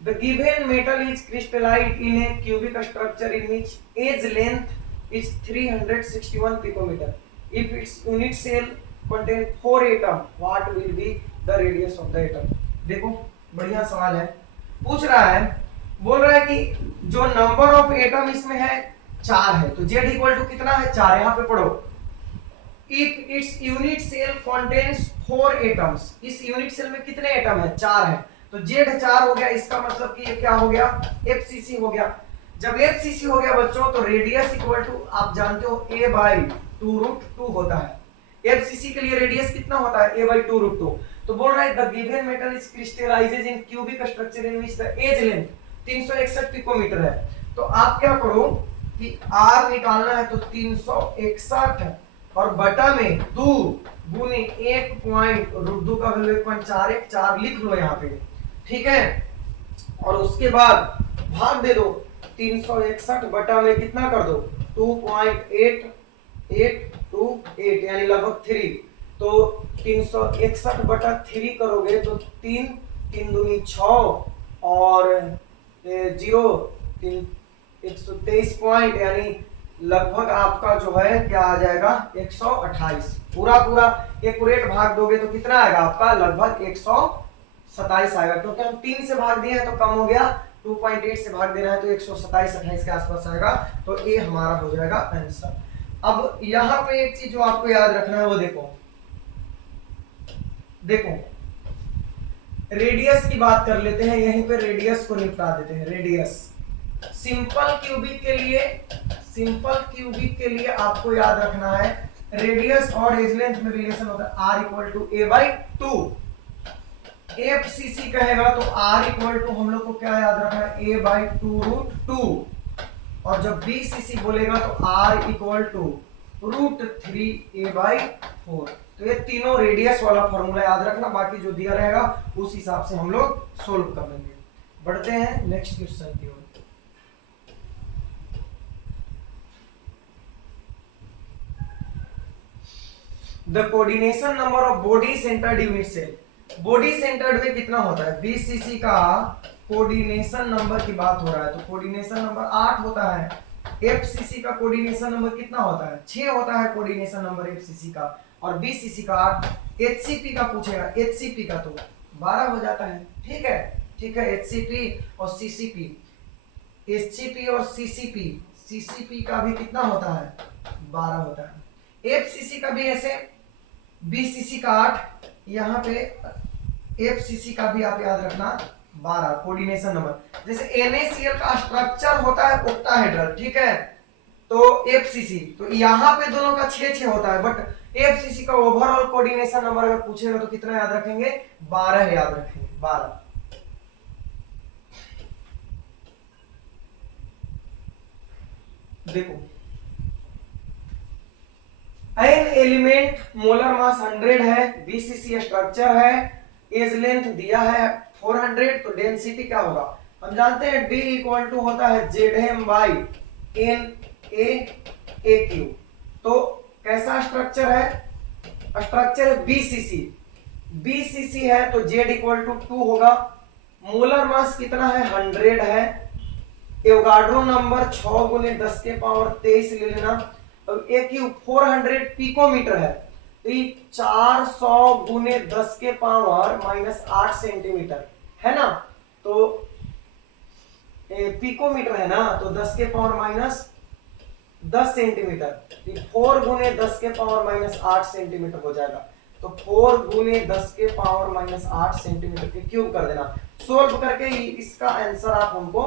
The given metal is crystallised in a cubic structure in which edge length is 361 picometre. If its unit cell contain 4 atom, what will be the radius of the atom? देखो बढ़िया सवाल है, पूछ रहा है, बोल रहा है कि जो नंबर ऑफ एटम इसमें है 4 है, तो Z इक्वल टू कितना है? 4। यहाँ पे पढ़ो, if its unit cell contains 4 atoms, इस यूनिट सेल में कितने एटम है? 4 है। तो Z 4 हो गया, इसका मतलब कि ये क्या हो गया? FCC हो गया। जब FCC हो गया बच्चों, तो रेडियस इक्वल टू आप जानते हो a/2√2 होता है। FCC के लिए रेडियस कितना होता है? a/2√2। तो बोल रहा है the given metal is crystallises in cubic structure in which the edge length 361 picometre है। तो आप क्या करो कि R निकालना है, तो 361 और बटा में 2 गुने 1.2 का वैल्यू 1.414 लिख लो यहाँ पे, ठीक है। और उसके बाद भाग दे दो, 361 बटा में कितना कर दो? 2.8828 यानी लगभग 3। तो 361 बटा 3 करोगे तो 3 3 दूनी 6 और 0 123 पॉइंट, यानी लगभग आपका जो है क्या आ जाएगा? 128। पूरा पूरा एक्यूरेट भाग दोगे तो कितना आएगा आपका? लगभग 127 आएगा, क्योंकि हम 3 से भाग दिए हैं तो कम हो गया, 2.8 से भाग देना है तो 127 28 के आसपास आएगा। तो ये हमारा हो जाएगा आंसर। अब यहाँ पे एक चीज जो आपको याद रखना है वो देखो रेडियस की बात कर लेते हैं, यहीं पे रेडियस को निपटा देते हैं। रेडियस सिंपल क्यूबिक के लिए आपको याद रखना है रेडियस और एज लेंथ में रिलेशन होता है R equal to a/2। FCC कहेगा तो R इक्वल टू हम लोग को क्या याद रखना है? a/2√2। और जब BCC बोलेगा तो R इक्वल टू √3a/4। तो ये तीनों रेडियस वाला फॉर्मूला याद रखना, बाकी जो दिया रहेगा उस हिसाब से हम लोग सोल्व कर लेंगे। बढ़ते हैं नेक्स्ट क्वेश्चन की ओर। The coordination number of body centred unit cell. Body centred में कितना होता है? BCC का कोऑर्डिनेशन नंबर की बात हो रहा है, तो कोऑर्डिनेशन नंबर 8 होता है। FCC का कोऑर्डिनेशन नंबर कितना होता है? 6 होता है कोऑर्डिनेशन नंबर FCC का, और BCC का 8। HCP का पूछेगा, HCP का तो 12 हो जाता है, ठीक है, ठीक है। HCP और CCP, HCP और CCP का भी कितना होता है? 12 होता है। FCC का भी ऐसे, BCC का 8, यहाँ पे FCC का भी आप याद रखना 12 कोऑर्डिनेशन नंबर। जैसे NaCl का स्ट्रक्चर होता है ऑक्टाहेड्रल, ठीक है, तो FCC, तो यहाँ पे दोनों का 6 होता है, बट FCC का ओवरऑल कोऑर्डिनेशन नंबर अगर पूछेगा तो कितना याद रखेंगे? 12 याद रखेंगे, 12। देखो एन एलिमेंट मोलर मास 100 है, BCC स्ट्रक्चर है, एज लेंथ दिया है 400, तो डेंसिटी क्या होगा? हम जानते हैं D इक्वल टू होता है Zm/Na/AQ। तो कैसा स्ट्रक्चर है? स्ट्रक्चर है BCC है तो Z इक्वल टू 2 होगा। मोलर मास कितना है? 100 है। एवोगाड्रो नंबर 6 गुने 10 के पावर 23 ले लेना। अब AQ 400 पिकोमीटर है, तो ये 400 गुने 10 के पावर -8 सेंटीमीटर है ना, तो पिकोमीटर है ना, तो 10 के पावर -10 सेंटीमीटर, 4 गुने 10 के पावर -8 सेंटीमीटर हो जाएगा। तो 4 गुने 10 के पावर -8 सेंटीमीटर के क्यूब कर देना। सोल्व करके इसका आंसर आप हमको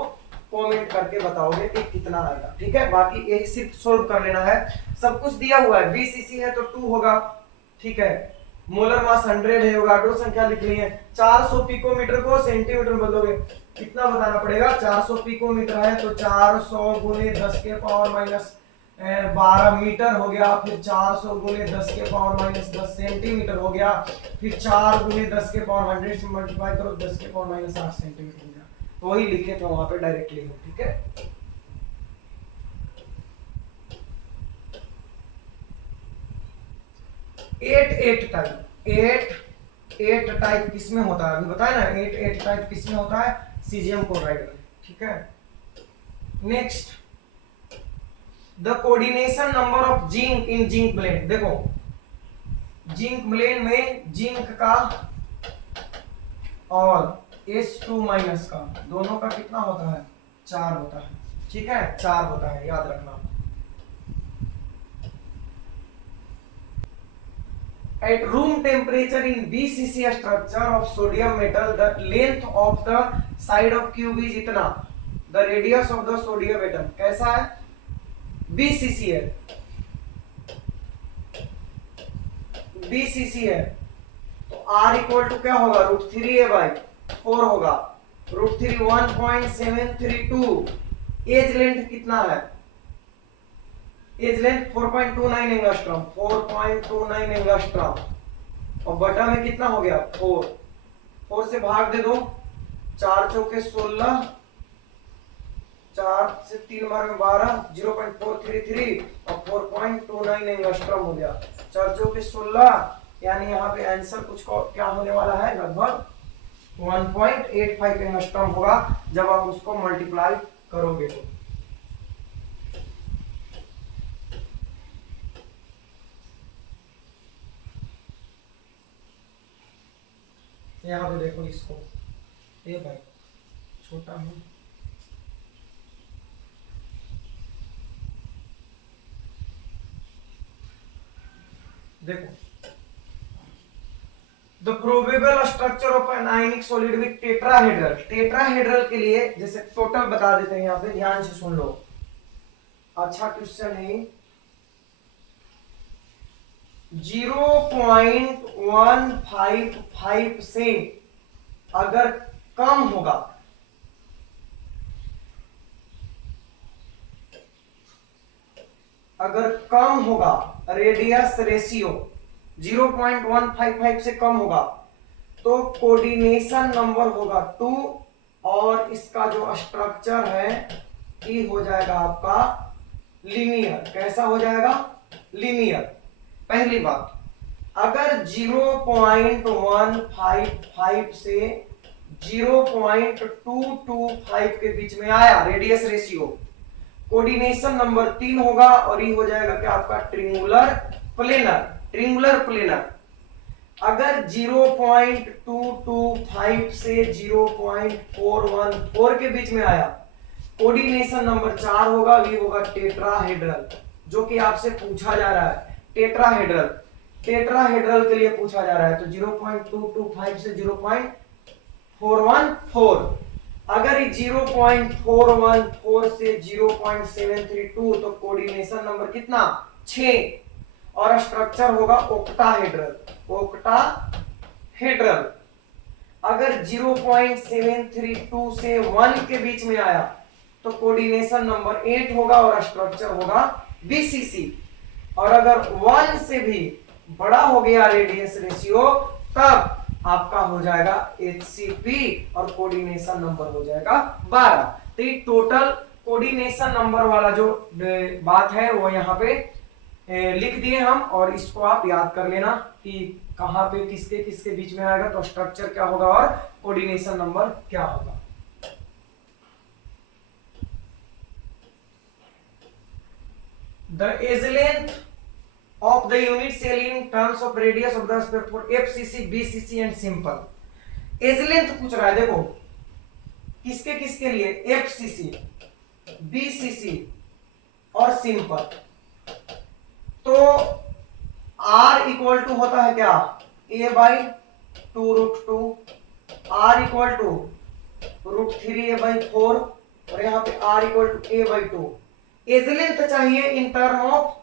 कमेंट करके बताओगे कि कितना आएगा, ठीक है। बाकी यही सिर्फ सोल्व कर लेना है, सब कुछ दिया हुआ है। BCC है तो 2 होगा, ठीक है। मोलर मास 100 है, एवोगाड्रो संख्या लिख ली है। 400 पिकोमीटर को सेंटीमीटर में बदलोगे कितना बताना पड़ेगा? 400 पिकोमीटर है तो 400 गुने 10 के पावर 12 मीटर हो गया, फिर 400 गुने 10 के पावर माइनस 10 सेंटीमीटर हो गया, फिर 4 गुने 10 के पावर 100 से मल्टीप्लाई करो 10 के पावर माइनस 8 सेंटीमीटर हो गया। तो वही लिखे थे वहां पे डायरेक्टली हो, ठीक है। एट टाइप किसमें होता है, अभी बताया ना, एट टाइप किसमें होता है, सीजियम क्लोराइड में, ठीक है। Next, the coordination number of zinc in zinc blende. देखो जिंक ब्लेंड में जिंक का और H2 माइनस का दोनों का कितना होता है, 4 होता है, ठीक है, 4 होता है, याद रखना। At room temperature in BCC structure of sodium metal, the length of the side of cube is इतना, the radius of the sodium atom कैसा है, BCC है, BCC है, तो R इक्वल टू क्या होगा, √3a/4 होगा, √3 1.732। एज लेंथ कितना है, एज लेंथ 4.29 एंगस्ट्रॉम, 4.29 एंगस्ट्रॉम, और बटा में कितना हो गया 4 से भाग दे दो, 4 चौके 16, 4 से 3 बार में 12, 0.433 और 4.29 एंगस्ट्रॉम हो गया, 4 चौके 16, यानी यहाँ पे आंसर कुछ को क्या होने वाला है, लगभग 1.85 एंगस्ट्रॉम होगा जब आप उसको मल्टीप्लाई करोगे तो। यहाँ पे देखो इसको, ये भाई छोटा है, देखो the probable structure of an ionic solid with tetrahedral. Tetrahedral के लिए जैसे टोटल बता देते हैं, यहाँ पे ध्यान से सुन लो, अच्छा क्वेश्चन है। 0.155 से अगर कम होगा, अगर कम होगा रेडियस रेशियो 0.155 से कम होगा तो कोऑर्डिनेशन नंबर होगा 2 और इसका जो स्ट्रक्चर है ये हो जाएगा आपका लीनियर। कैसा हो जाएगा, लीनियर। पहली बात, अगर 0.155 से 0.225 के बीच में आया रेडियस रेशियो, कोऑर्डिनेशन नंबर 3 होगा और ये हो जाएगा क्या आपका ट्रिंगुलर प्लेनर। ट्रिंगुलर प्लेनर अगर 0.225 से 0.414 के बीच में आया, कोऑर्डिनेशन नंबर 4 होगा, ये होगा टेट्राहेड्रल, जो कि आपसे पूछा जा रहा है। टेट्राहेड्रल, टेट्राहेड्रल के लिए पूछा जा रहा है, तो 0.225 से 0.414, अगर 0.414 से 0.732 तो कोऑर्डिनेशन नंबर कितना 6 और स्ट्रक्चर होगा ओक्टाहेड्रल। ओक्टाहेड्रल अगर 0.732 से 1 के बीच में आया तो कोऑर्डिनेशन नंबर 8 होगा और स्ट्रक्चर होगा बीसीसी। और अगर 1 से भी बड़ा हो गया रेडियस रेशियो तब आपका हो जाएगा HCP और कोऑर्डिनेशन नंबर हो जाएगा 12। तो ये टोटल कोऑर्डिनेशन नंबर वाला जो बात है वो यहाँ पे लिख दिए हम, और इसको आप याद कर लेना कि कहाँ पे किसके किसके बीच में आएगा तो स्ट्रक्चर क्या होगा और कोऑर्डिनेशन नंबर क्या होगा। The edge length of the unit cell in terms of radius of the sphere for FCC, BCC and simple। Edge length पूछ रहा है, देखो किसके किसके लिए, FCC, BCC और सिंपल। तो R इक्वल टू होता है क्या, a/2√2, R equal to √3a/4 और यहाँ पे R equal to a/2। Edge length चाहिए in term of,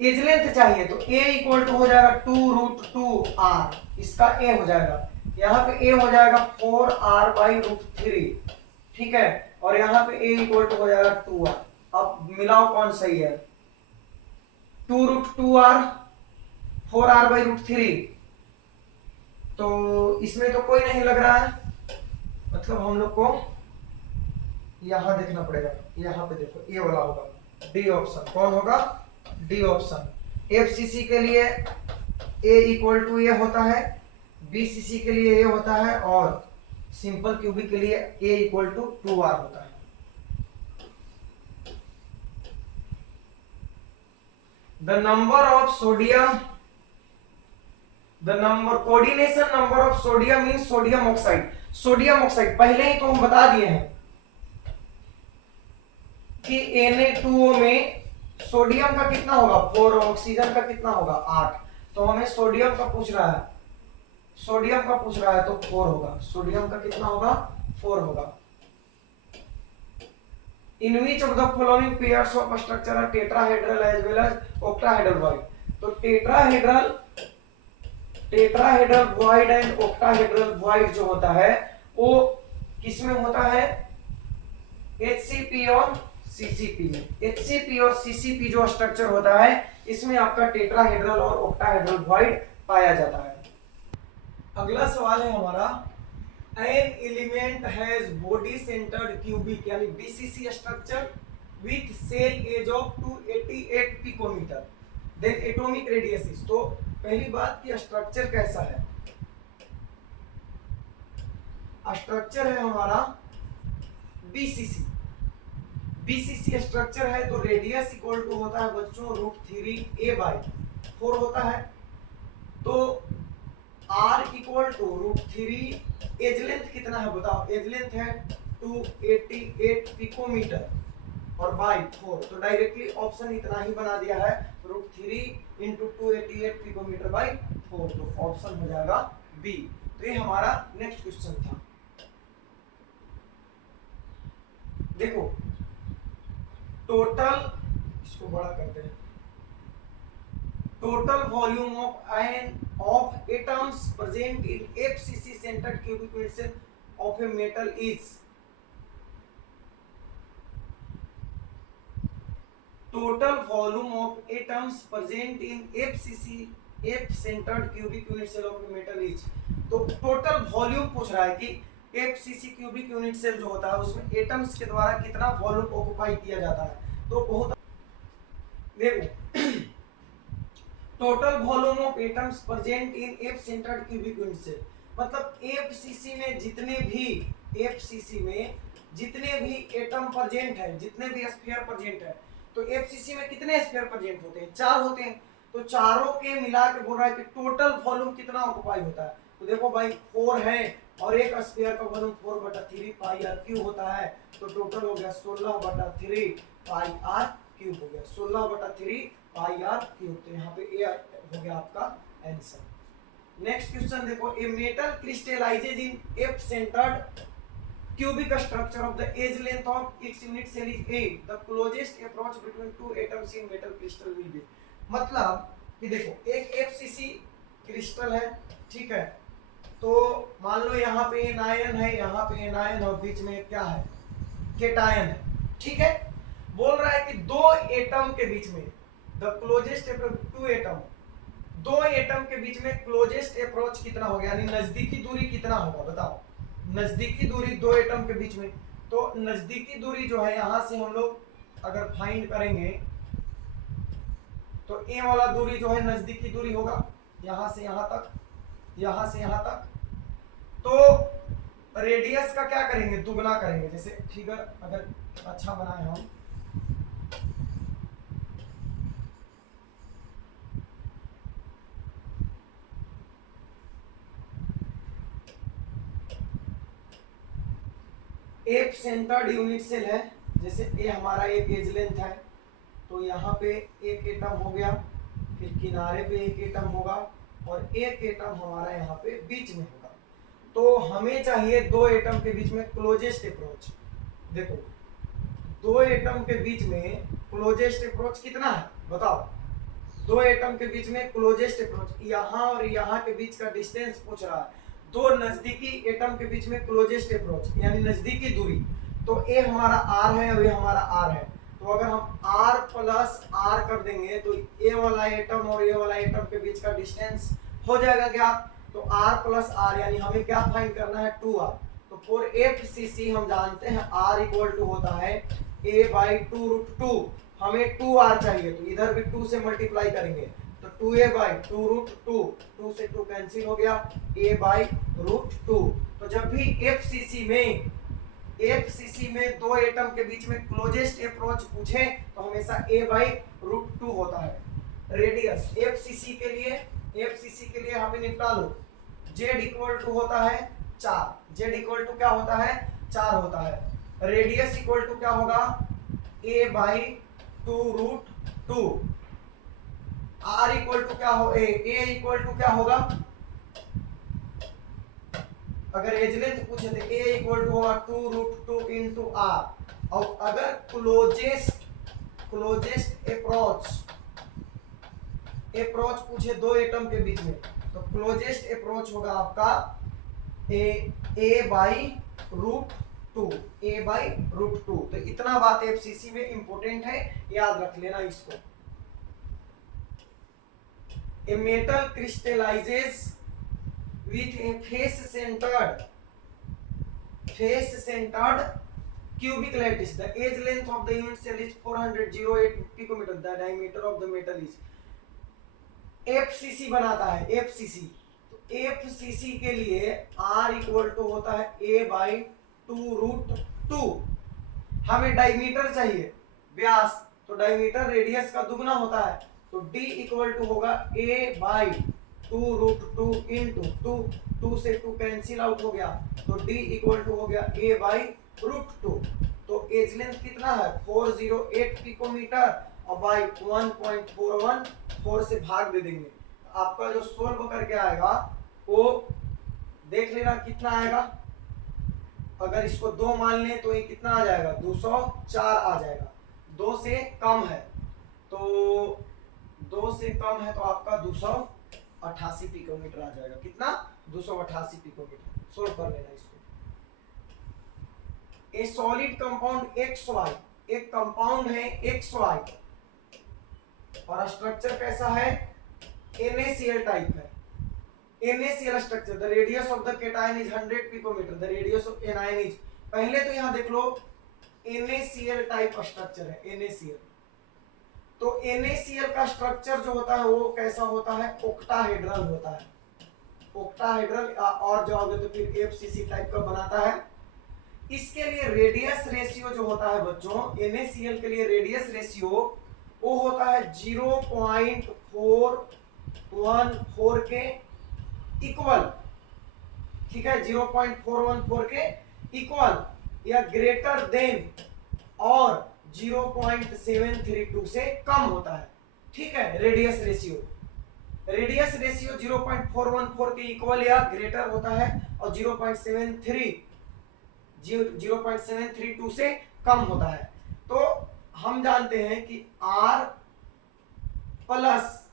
edge length चाहिए तो a इक्वल टू हो जाएगा 2√2r, इसका a हो जाएगा, यहाँ पे a हो जाएगा 4r/√3, ठीक है, और यहाँ पे a इक्वल टू हो जाएगा 2r। अब मिलाओ कौन सही है। 2√2r 4r/√3, तो इसमें तो कोई नहीं लग रहा है, मतलब हम लोग को यहां देखना पड़ेगा। यहां पे देखो ये वाला होगा, डी ऑप्शन। कौन होगा? D option. एफसीसी के लिए ए इक्वल टू ए होता है, बीसीसी के लिए ए होता है, और सिंपल क्यूबिक के लिए ए इक्वल टू 2r होता है। The number of sodium, the number coordination number of sodium in sodium oxide। Sodium oxide पहले ही तो हम बता दिए हैं कि Na2O में सोडियम का कितना होगा 4, ऑक्सीजन का कितना होगा 8। तो हमें सोडियम का पूछ रहा है, सोडियम का पूछ रहा है तो 4 होगा। सोडियम का कितना होगा 4 होगा। In which of the following pairs of structure are tetrahedral as well as octahedral void? तो tetrahedral void and octahedral void जो होता है वो किसमें होता है? HCP और CCP में। HCP और CCP जो स्ट्रक्चर होता है इसमें आपका टेट्राहेड्रल और ऑक्टाहेड्रल वॉइड पाया जाता है। अगला सवाल है हमारा, an element has body centred cubic यानी BCC structure with cell edge of 288 picometre, then atomic radius is. तो पहली बात कि स्ट्रक्चर कैसा है? स्ट्रक्चर है हमारा BCC। BCC स्ट्रक्चर है तो रेडियस इक्वल टू होता है बच्चों √3a/4 होता है। तो r equal to √3। Edge length कितना है बताओ? एज लेंथ है 288 पिकोमीटर और बाय 4, तो डायरेक्टली ऑप्शन इतना ही बना दिया है √3 × 288 पिकोमीटर बाय 4, तो ऑप्शन हो जाएगा बी। तो ये हमारा नेक्स्ट क्वेश्चन था। देखो टोटल, इसको बड़ा करते हैं, total volume of atoms present in FCC centred cubic metre of a metal is. Total volume of atoms present in FCC F centred cubic unit cell of a metal is. तो total volume पूछ रहा है कि FCC cubic unit cell जो होता है उसमें atoms के द्वारा कितना वॉल्यूम ऑक्युपाई किया जाता है। तो बहुत देखो total volume of atoms present in F centred cubic unit cell, मतलब FCC में जितने भी एटम प्रेजेंट है, जितने भी स्फीयर प्रेजेंट है, तो FCC में कितने स्फीयर प्रेजेंट होते हैं? 4 होते हैं। तो चारों के मिला के बोल रहा है कि टोटल वॉल्यूम कितना ऑक्युपाई होता है। तो देखो भाई 4 है और एक स्फीयर का वॉल्यूम 4/3 πr³ होता है, तो टोटल हो गया 16/3 πr³ हो गया, 16/3 πr³। तो यहाँ पे ए हो गया आपका आंसर। नेक्स्ट क्वेश्चन देखो, a metal crystallises in F centred cubic structure of the edge length of its unit cell is A, the closest approach between two atoms in metal crystal will be। मतलब कि देखो एक FCC crystal है, ठीक है, तो मान लो यहाँ पे एनायन है, यहाँ पे एनायन और बीच में क्या है? केटायन है, ठीक है। बोल रहा है कि दो एटम के बीच में द क्लोजेस्ट टू एटम, दो एटम के बीच में क्लोजेस्ट अप्रोच कितना होगा, यानी नजदीकी दूरी कितना होगा बताओ? नजदीकी दूरी दो एटम के बीच में, तो नजदीकी दूरी जो है यहां से हम लोग अगर फाइंड करेंगे तो ए वाला दूरी जो है नजदीकी दूरी होगा यहां से यहां तक, यहां से यहां तक। तो रेडियस का क्या करेंगे? दुगना करेंगे। जैसे फिगर अगर अच्छा बनाए हम, एक सेंटर्ड यूनिट सेल है, जैसे ए हमारा एक एज लेंथ है, तो यहाँ पे एक एटम हो गया, फिर किनारे पे एक एटम होगा और एक एटम हमारा यहाँ पे बीच में होगा। तो हमें चाहिए दो एटम के बीच में क्लोजेस्ट अप्रोच। देखो दो एटम के बीच में क्लोजेस्ट अप्रोच कितना है बताओ? दो एटम के बीच में क्लोजेस्ट अप्रोच, यहाँ और यहाँ के बीच का डिस्टेंस पूछ रहा है। दो नजदीकी एटम के बीच में क्लोजेस्ट अप्रोच यानी नजदीकी दूरी, तो ए हमारा r है और ये हमारा r है। तो अगर हम R प्लस R कर देंगे तो ए वाला एटम और ए वाला एटम के बीच का डिस्टेंस हो जाएगा क्या, तो R प्लस R, यानी हमें क्या फाइंड करना है 2R। तो फॉर FCC हम जानते हैं R इक्वल टू होता है a/2√2, हमें 2R चाहिए तो इधर भी 2 से मल्टीप्लाई करेंगे तो 2a/2√2, 2 से 2 कैंसिल हो गया, a/√2। तो जब भी FCC में दो एटम के बीच में क्लोजेस्ट अप्रोच पूछे तो हमेशा a/√2 होता है। रेडियस FCC के लिए हमें निपटा लो, z इक्वल टू होता है 4, z इक्वल टू क्या होता है 4 होता है। रेडियस इक्वल टू क्या होगा a/2√2, r इक्वल टू क्या हो, a इक्वल टू क्या होगा, अगर एज लेंथ पूछे तो a इक्वल टू होगा 2√2 इंटू r, और अगर क्लोजेस्ट अप्रोच पूछे दो एटम के बीच में तो क्लोजेस्ट अप्रोच होगा आपका a/√2। तो इतना बात FCC में इंपॉर्टेंट है, याद रख लेना इसको। A metal crystallizes with a face-centered cubic lattice. The edge length of the unit cell is 408 picometer. The diameter of the metal is FCC बनाता है FCC। तो FCC के लिए R इक्वल टू होता है a/2√2। हमें डायमीटर चाहिए व्यास, तो डायमीटर रेडियस का दुगना होता है तो D इक्वल टू होगा a/2√2 इंटू 2 से 2 कैंसिल आउट हो गया तो D इक्वल टू हो गया a/√2। तो एज लेंथ कितना है 408 पिकोमीटर और बाई 1.414 से भाग दे देंगे, आपका जो सोल्व करके आएगा वो देख लेना कितना आएगा। अगर इसको 2 मान लें तो ये कितना आ जाएगा 204 आ जाएगा, 2 से कम है तो 2 से कम है तो आपका 288 पिकोमीटर आ जाएगा। कितना 288 पिकोमीटर। सोल्व कर लेना इसको। ए सॉलिड कंपाउंड XY, एक कंपाउंड है XY और स्ट्रक्चर कैसा है NaCl टाइप है। NaCl structure, the radius of the cation is 100 picometre, the radius of anion is, पहले तो यहां देख लो NaCl टाइप स्ट्रक्चर है NaCl। तो NaCl का स्ट्रक्चर जो होता है वो कैसा होता है ऑक्टाहेड्रल होता है, ऑक्टाहेड्रल, और जाओगे तो फिर FCC टाइप का बनाता है। इसके लिए रेडियस रेशियो जो होता है बच्चों NaCl के लिए रेडियस रेशियो वो होता है 0.414 के इक्वल, ठीक है 0.414 के इक्वल या ग्रेटर देन और 0.732 से कम होता है, ठीक है। रेडियस रेशियो 0.414 के इक्वल या ग्रेटर होता है और 0.732 से कम होता है। तो हम जानते हैं कि R प्लस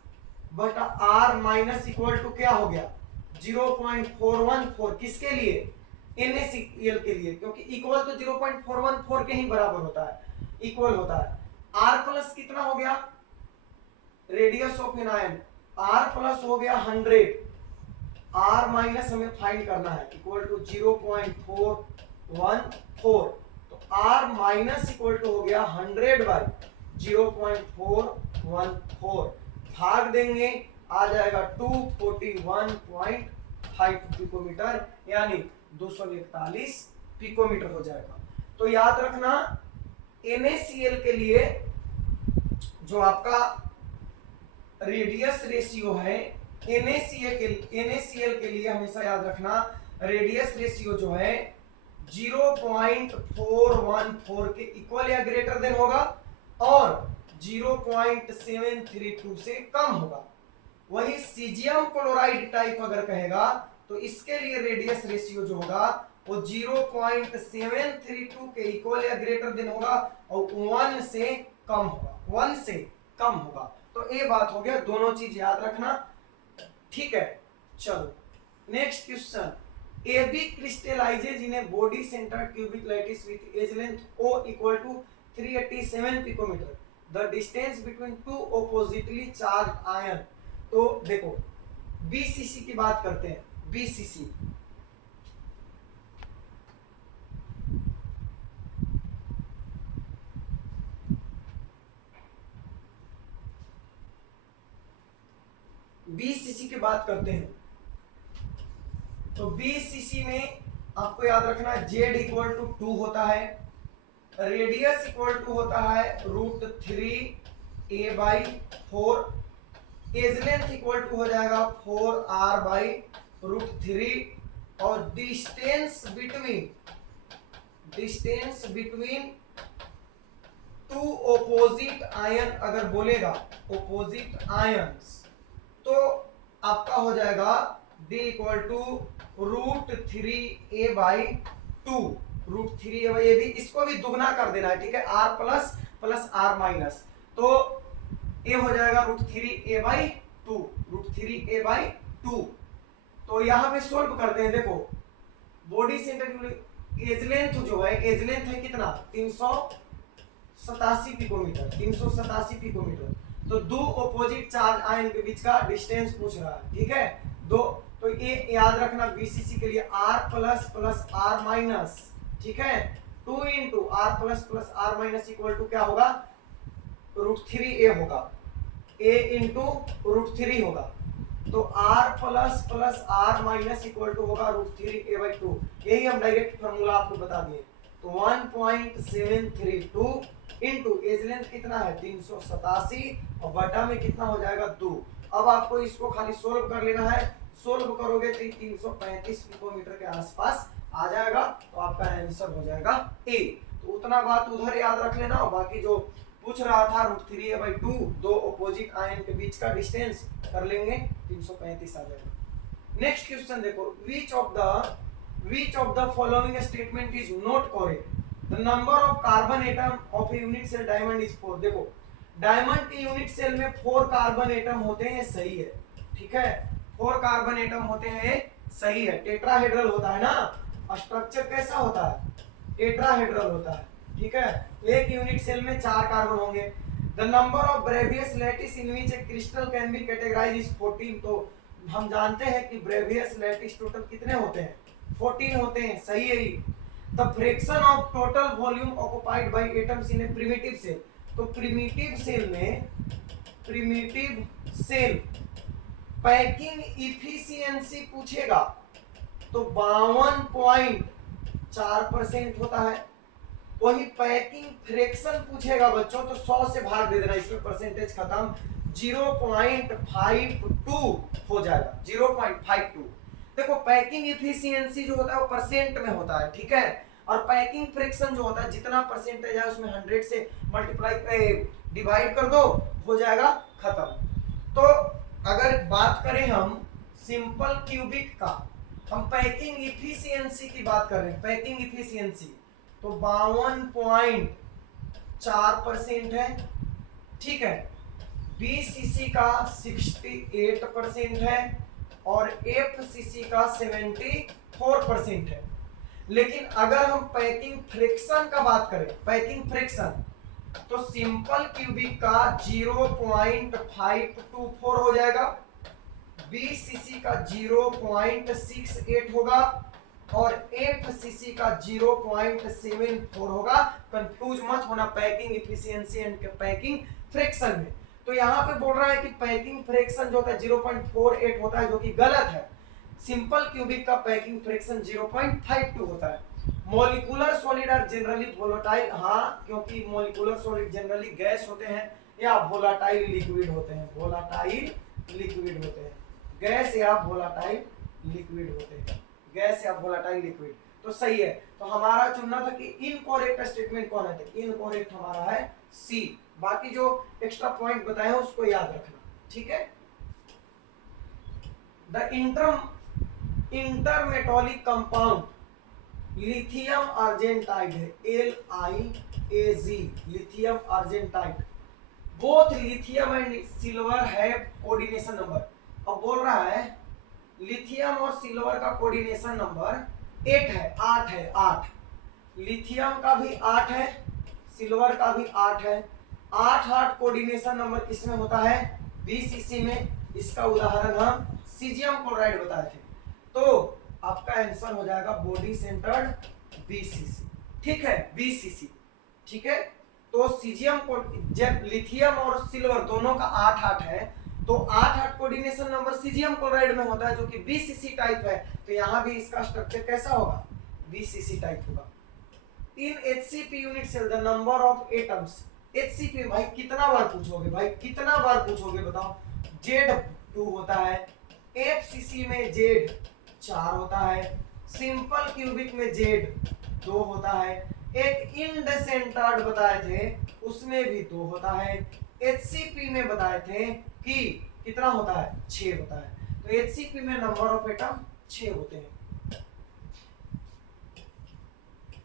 बटा R माइनस इक्वल टू क्या हो गया 0.414, किसके लिए NaCl के लिए, क्योंकि इक्वल तो 0.414 के ही बराबर होता है, इक्वल होता है। R प्लस कितना हो गया radius of anion, R plus हो गया 100, R माइनस हमें फाइंड करना है इक्वल टू 0.414, तो R माइनस इक्वल टू हो गया 100 बाई 0.414, भाग देंगे आ जाएगा 241.5 पिकोमीटर यानी 241 पिकोमीटर हो जाएगा। तो याद रखना NaCl के लिए जो आपका रेडियस रेशियो है NaCl के लिए हमेशा याद रखना रेडियस रेशियो जो है 0.414 के इक्वल या ग्रेटर देन होगा और 0.732 से कम होगा। वही सीजियम क्लोराइड टाइप अगर कहेगा तो इसके लिए रेडियस रेशियो जो होगा वो 0.732 के इक्वल या ग्रेटर देन होगा और 1 से कम होगा। तो ये बात हो गया, दोनों चीज याद रखना, ठीक है। चलो next question, AB crystallizes in a body centered cubic lattice with edge length O equal to 387 picometre the distance between two oppositely charge ion. तो देखो बीसीसी की बात करते हैं, बीसीसी बीसीसी की बात करते हैं। तो बीसीसी में आपको याद रखना है जेड इक्वल टू 2 होता है, रेडियस इक्वल टू होता है √3a/4, as length equal to हो जाएगा 4r/√3 और distance between to opposite ion अगर बोलेगा ओपोजिट आयंस तो आपका हो जाएगा d equal to √3a/2, √3a, ये भी इसको भी दुगना कर देना है, ठीक है, r प्लस r माइनस, तो a हो जाएगा √3a/2। तो यहाँ पे सोल्व करते हैं। देखो बॉडी सेंटर एज लेंथ जो है, एज लेंथ है कितना 387 पिकोमीटर। तो दो ऑपोजिट चार्ज आयन के बीच का डिस्टेंस पूछ रहा है, ठीक है, दो। तो ये याद रखना बीसीसी के लिए r प्लस r माइनस, ठीक है, 2 into r plus r minus equal to क्या होगा √3a होगा, a इंटू √3 होगा। तो r plus r minus equal to होगा √3a/2। यही हम डायरेक्ट फॉर्मूला आपको बता दिए। तो 1.732 इंटू एज लेंथ कितना है 387 और बटा में कितना हो जाएगा 2। अब आपको इसको खाली सोल्व कर लेना है, सोल्व करोगे तो 335 पिकोमीटर के आसपास आ जाएगा, तो आपका आंसर हो जाएगा ए। तो उतना बात उधर याद रख लेना, और बाकी जो पूछ रहा था √3a/2 दो ऑपोजिट आयन के बीच का डिस्टेंस कर लेंगे, 335 आ जाएगा। नेक्स्ट क्वेश्चन देखो, which of the following statement is not correct? The number of carbon atom of a unit cell diamond is 4। देखो डायमंड के यूनिट सेल में 4 कार्बन एटम होते हैं, सही है, ठीक है, 4 कार्बन एटम होते हैं, सही है। टेट्राहेड्रल होता है ना, स्ट्रक्चर कैसा होता है टेट्राहेड्रल होता है, ठीक है। एक यूनिट सेल में 4 कार्बन होंगे। The number of Bravais lattice in which a crystal can be categorised is 14। तो हम जानते हैं कि ब्रेवियस लैटिस टोटल कितने होते हैं 14 होते हैं, सही है ही। The fraction of total volume occupied by atoms in a primitive cell. तो प्रिमिटिव सेल पैकिंग इफिशिएंसी पूछेगा तो 52.4% होता है। वही पैकिंग फ्रैक्शन पूछेगा बच्चों तो 100 से भाग दे देना, इसमें परसेंटेज खत्म, 0.52 हो जाएगा, 0.52। देखो पैकिंग इफिशिएंसी जो होता है वो परसेंट में होता है, ठीक है, और पैकिंग फ्रैक्शन जो होता है जितना परसेंटेज है उसमें 100 से मल्टीप्लाई डिवाइड कर दो, हो जाएगा खत्म। तो अगर बात करें हम सिंपल क्यूबिक का, हम पैकिंग इफिशिएंसी की बात कर रहे हैं, पैकिंग इफिशिएंसी तो 52.4% है, ठीक है। बीसीसी का 68% है और एफसीसी का 74% है। लेकिन अगर हम पैकिंग फ्रैक्शन का बात करें, पैकिंग फ्रैक्शन तो सिंपल क्यूबिक का 0.524 हो जाएगा, बीसीसी का 0.68 होगा और एफसीसी का 0.74 होगा। कंफ्यूज मत होना packing efficiency and packing fraction में। तो यहाँ पे बोल रहा है कि पैकिंग फ्रैक्शन जो होता है 0.48 होता है, जो कि गलत है। सिंपल क्यूबिक का पैकिंग फ्रैक्शन 0.52 होता है। Molecular solid are generally volatile, हाँ, क्योंकि मॉलिक्यूलर सॉलिड जनरली गैस होते हैं या वोलेटाइल लिक्विड होते हैं, वोलेटाइल लिक्विड होते हैं, गैस या वोलेटाइल लिक्विड होते हैं, गैस या वोलेटाइल लिक्विड। तो सही है। तो हमारा चुनना था कि इनकरेक्ट स्टेटमेंट कौन है, तो इनकरेक्ट हमारा है सी। बाकी जो एक्स्ट्रा पॉइंट बताए हैं उसको याद रखना, ठीक है। The intermetallic compound lithium argentide है, LiAg, lithium argentide. Both lithium and silver है कोऑर्डिनेशन नंबर। अब बोल रहा है लिथियम और सिल्वर का कोऑर्डिनेशन नंबर 8 है, 8 है, 8। लिथियम का भी 8 है, सिल्वर का भी 8 है। 8 कोऑर्डिनेशन नंबर किसमें होता है? बीसीसी में। इसका उदाहरण हम सीजियम क्लोराइड बताए थे। तो आपका आंसर हो जाएगा बॉडी सेंटर्ड बीसीसी। ठीक है, बीसीसी। ठीक है, तो सीजियम को जब लिथियम और सिल्वर दोनों का 8 है, तो 8 कोऑर्डिनेशन नंबर सीजियम क्लोराइड में होता है जो कि बीसीसी टाइप है। तो यहां भी इसका स्ट्रक्चर कैसा होगा? बीसीसी टाइप होगा। In HCP unit cell the number of atoms. HCP भाई कितना बार पूछोगे? भाई कितना बार पूछोगे बताओ? जेड 2 होता है, एफसीसी में जेड 4 होता है, सिंपल क्यूबिक में जेड 2 होता है, एक इंडेसेंटर्ड बताए थे उसमें भी 2 होता है, एचसीपी में बताए थे कि कितना होता है? 6 होता है। तो एचसीपी में नंबर ऑफ एटम 6 होते हैं।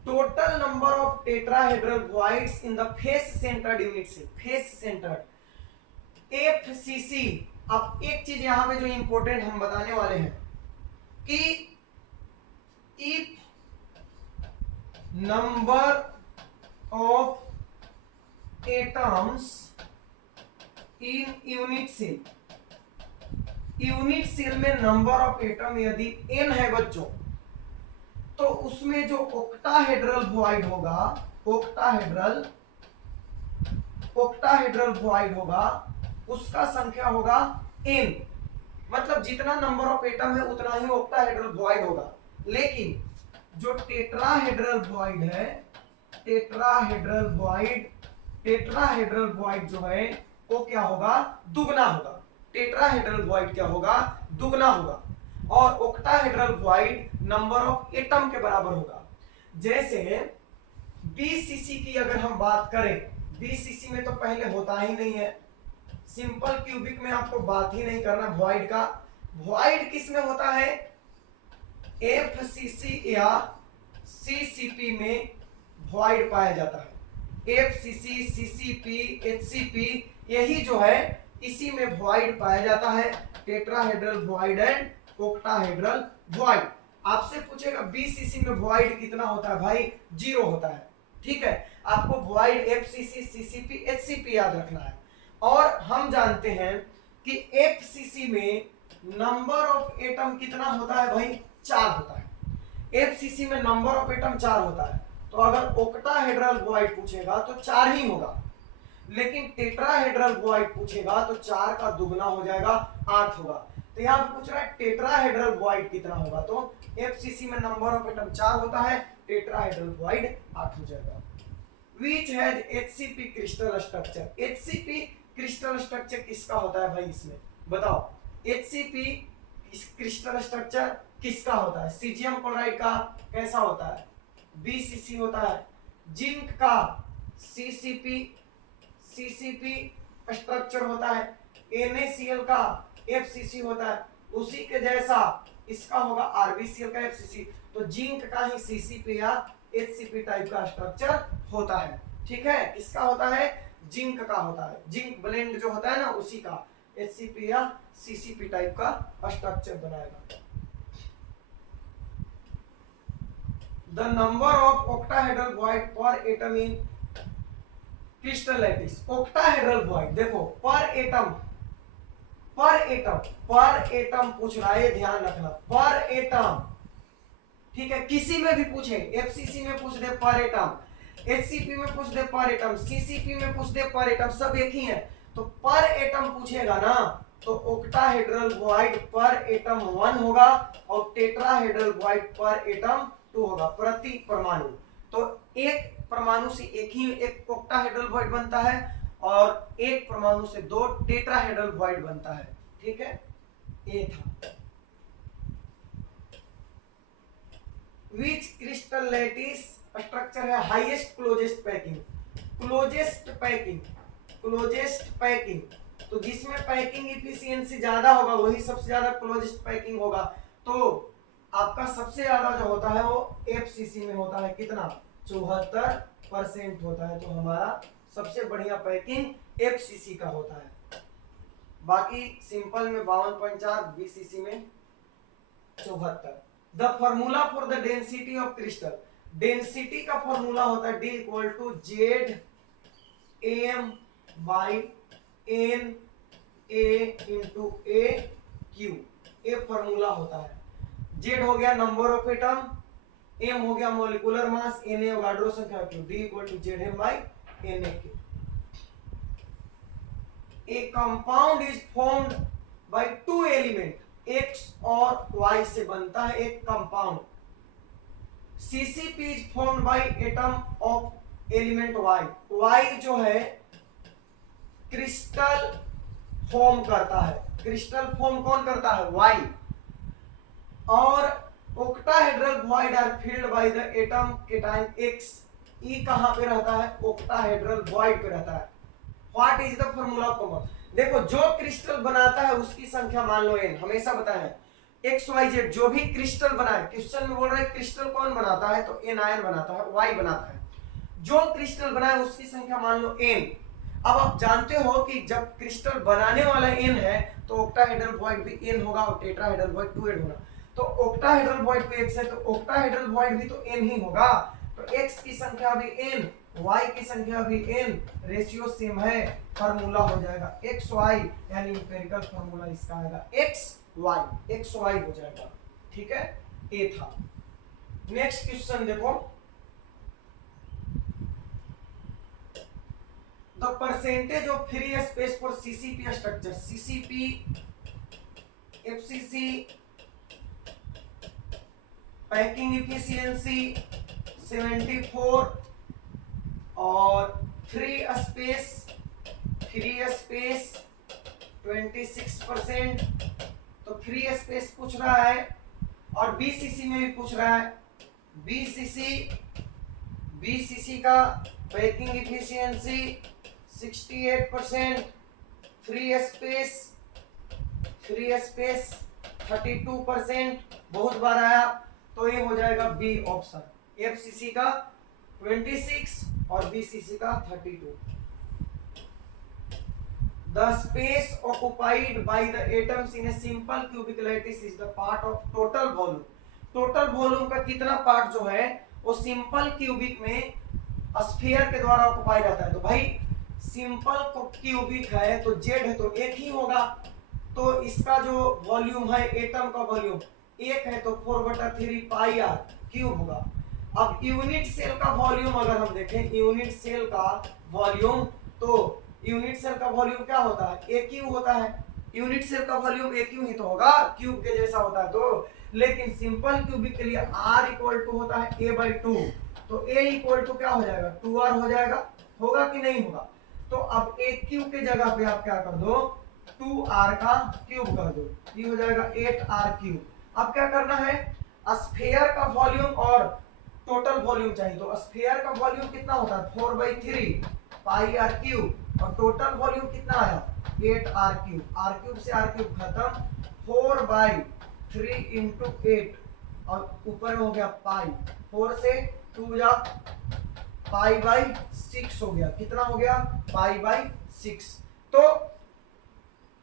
Total number of tetrahedral voids in the face centred unit cell. Face centred FCC. अब एक चीज यहां पे जो इंपॉर्टेंट हम बताने वाले हैं कि if number of atoms in unit cell, unit cell में नंबर ऑफ एटम यदि n है बच्चों, तो उसमें जो ऑक्टाहेड्रल वॉइड होगा, ऑक्टाहेड्रल वॉइड होगा, उसका संख्या होगा n। मतलब जितना नंबर ऑफ एटम है उतना ही ऑक्टाहेड्रल वॉइड होगा। लेकिन जो टेट्राहेड्रल वॉइड है, टेट्राहेड्रल वॉइड जो है वो क्या होगा? दुगना होगा। टेट्राहेड्रल वॉइड क्या होगा? दुगना होगा। और octahedral void number of atom के बराबर होगा। जैसे बीसीसी की अगर हम बात करें, बीसीसी में तो पहले होता ही नहीं है। सिंपल क्यूबिक में आपको बात ही नहीं करना वॉइड का। वॉइड किस में होता है? एफसीसी या सीसीपी में वॉइड पाया जाता है। एफसीसी, सीसीपी, एचसीपी, यही जो है इसी में वॉइड पाया जाता है। Tetrahedral void and octahedral void. आपसे पूछेगा बीसीसी में वॉइड कितना होता है? भाई 0 होता है। ठीक है, आपको वॉइड एफसीसी, सीसीपी, एचसीपी याद रखना है। और हम जानते हैं कि एफसीसी में नंबर ऑफ एटम कितना होता है? भाई 4 होता है। एफसीसी में नंबर ऑफ एटम 4 होता है। तो अगर ऑक्टाहेड्रल वॉइड पूछेगा तो 4 ही होगा। लेकिन टेट्राहेड्रल वॉइड पूछेगा तो 4 का दुगना हो जाएगा, 8 होगा। तो यहाँ पे पूछ रहा है टेट्राहेड्रल वॉइड कितना होगा? तो एफसीसी में नंबर ऑफ एटम 4 होता है, टेट्राहेड्रल वॉइड 8 हो जाएगा। Which has HCP crystal structure. HCP crystal structure किसका होता है भाई? इसमें बताओ, HCP क्रिस्टल स्ट्रक्चर किसका होता है? सीजियम क्लोराइड का कैसा होता है? BCC होता है। जिंक का CCP स्ट्रक्चर होता है। NaCl का FCC होता है। उसी के जैसा इसका होगा RbCl का FCC। तो जिंक का ही CCP या HCP टाइप का स्ट्रक्चर होता है। ठीक है, किसका होता है? जिंक का होता है। जिंक ब्लेंड जो होता है ना, उसी का HCP या CCP टाइप का स्ट्रक्चर बनाएगा। The number of octahedral void per atom in crystal lattice. Octahedral void देखो, पर एटम पूछ रहा है, ध्यान रखना, पर एटम। ठीक है, किसी में भी पूछे, एफसीसी में पूछ दे पर एटम, एचसीपी में पूछ दे पर एटम, सीसीपी में पूछ दे पर एटम, सब एक ही है। तो पर एटम पूछेगा ना, तो ऑक्टाहेड्रल वॉइड पर एटम 1 होगा और टेट्राहेड्रल वॉइड पर एटम 2 होगा, प्रति परमाणु। तो एक परमाणु से एक ऑक्टाहेड्रल वॉइड बनता है और एक परमाणु से 2 टेट्राहेड्रल वॉइड बनता है। ठीक है, ये था। Which crystal lattice स्ट्रक्चर है हाईएस्ट क्लोजेस्ट पैकिंग। तो जिसमें पैकिंग इफिशियंसी ज्यादा होगा वही सबसे ज्यादा क्लोजेस्ट पैकिंग होगा। तो आपका सबसे ज्यादा जो होता है वो एफसीसी में होता है। कितना? 74% होता है। तो हमारा सबसे बढ़िया पैकिंग एफसीसी का होता है। बाकी सिंपल में 52.4, बीसीसी में 74। The formula for the density of crystal. Density का फॉर्मूला होता है D equal to Z M by N A into a cube, ये फॉर्मूला होता है। जेड हो गया नंबर ऑफ एटम, एम हो गया मॉलिक्यूलर मास, एन ए ऑर्डर संख्या, Q D equal to Z M by N A Q. A compound is formed by two element, X और वाई से बनता है एक कंपाउंड। CCP is formed by atom of element Y, Y जो है क्रिस्टल फॉर्म करता है, क्रिस्टल फॉर्म कौन करता है, वाई। और octahedral void are filled by the atom cation X, ई कहां पे रहता है, ओक्टाहेड्रल वॉइड पे रहता है। What is the formula of common, देखो जो क्रिस्टल बनाता है उसकी संख्या मान लो n, हमेशा बताया एक्स वाई जेड जो भी क्रिस्टल बनाए, क्वेश्चन में बोल रहा है क्रिस्टल कौन बनाता है, तो एन आयन बनाता है, वाई बनाता है। जो क्रिस्टल बनाए उसकी संख्या मान लो n। अब आप जानते हो कि जब क्रिस्टल बनाने वाला n है तो ऑक्टाहेड्रल वॉइड भी n होगा और टेट्राहेड्रल वॉइड 2n होगा। तो ऑक्टाहेड्रल वॉइड पे x है तो ऑक्टाहेड्रल वॉइड भी तो n ही होगा, तो x की संख्या भी n, y की संख्या भी n, रेशियो सेम है, फार्मूला हो जाएगा xy, यानी इंपेरिकल फार्मूला इसका आएगा xy हो जाएगा। ठीक है, ये था। नेक्स्ट क्वेश्चन देखो, the percentage of free space for CCP structure, CCP, FCC, packing efficiency 74 और फ्री स्पेस 26%, तो फ्री स्पेस पूछ रहा है और बीसीसी में भी पूछ रहा है। बीसीसी का पैकिंग इफिशियंसी 68%, फ्री स्पेस 32%, बहुत बार आया तो ये हो जाएगा बी ऑप्शन, एफसीसी का 26 और बीसीसी का 32। The space occupied by the atoms in a simple cubic lattice is the part of total volume। Total volume का कितना पार्ट जो है वो सिंपल क्यूबिक में स्फीयर के द्वारा ऑक्युपाई रहता है। तो भाई सिंपल क्यूबिक है तो जेड है तो एक ही होगा, तो इसका जो वॉल्यूम है एटम का वॉल्यूम एक है तो 4/3 पाई आर क्यूब होगा। अब यूनिट सेल का वॉल्यूम अगर हम देखें, यूनिट सेल का वॉल्यूम, तो यूनिट सेल का वॉल्यूम क्या होता है, ए क्यू होता है। यूनिट सेल का वॉल्यूम ए क्यू ही तो होगा, क्यूब के जैसा होता है। तो लेकिन सिंपल क्यूबिक के लिए आर इक्वल टू होता है a/2, तो a इक्वल टू क्या हो जाएगा 2r हो जाएगा, होगा कि नहीं होगा। तो अब a क्यूब के जगह पे आप क्या कर दो 2r का क्यूब कर दो, ये हो जाएगा 8r क्यूब। अब क्या करना है, स्फीयर का वॉल्यूम और टोटल वॉल्यूम चाहिए, तो स्फीयर का वॉल्यूम कितना होता है 4/3 पाई आर क्यूब और टोटल वॉल्यूम कितना आया 8r क्यूब। आर क्यूब से आर क्यूब खत्म, 4/3 इंटू 8 और ऊपर में हो गया पाई, 4 से 2 जा पाई/6 हो गया, कितना हो गया पाई/6। तो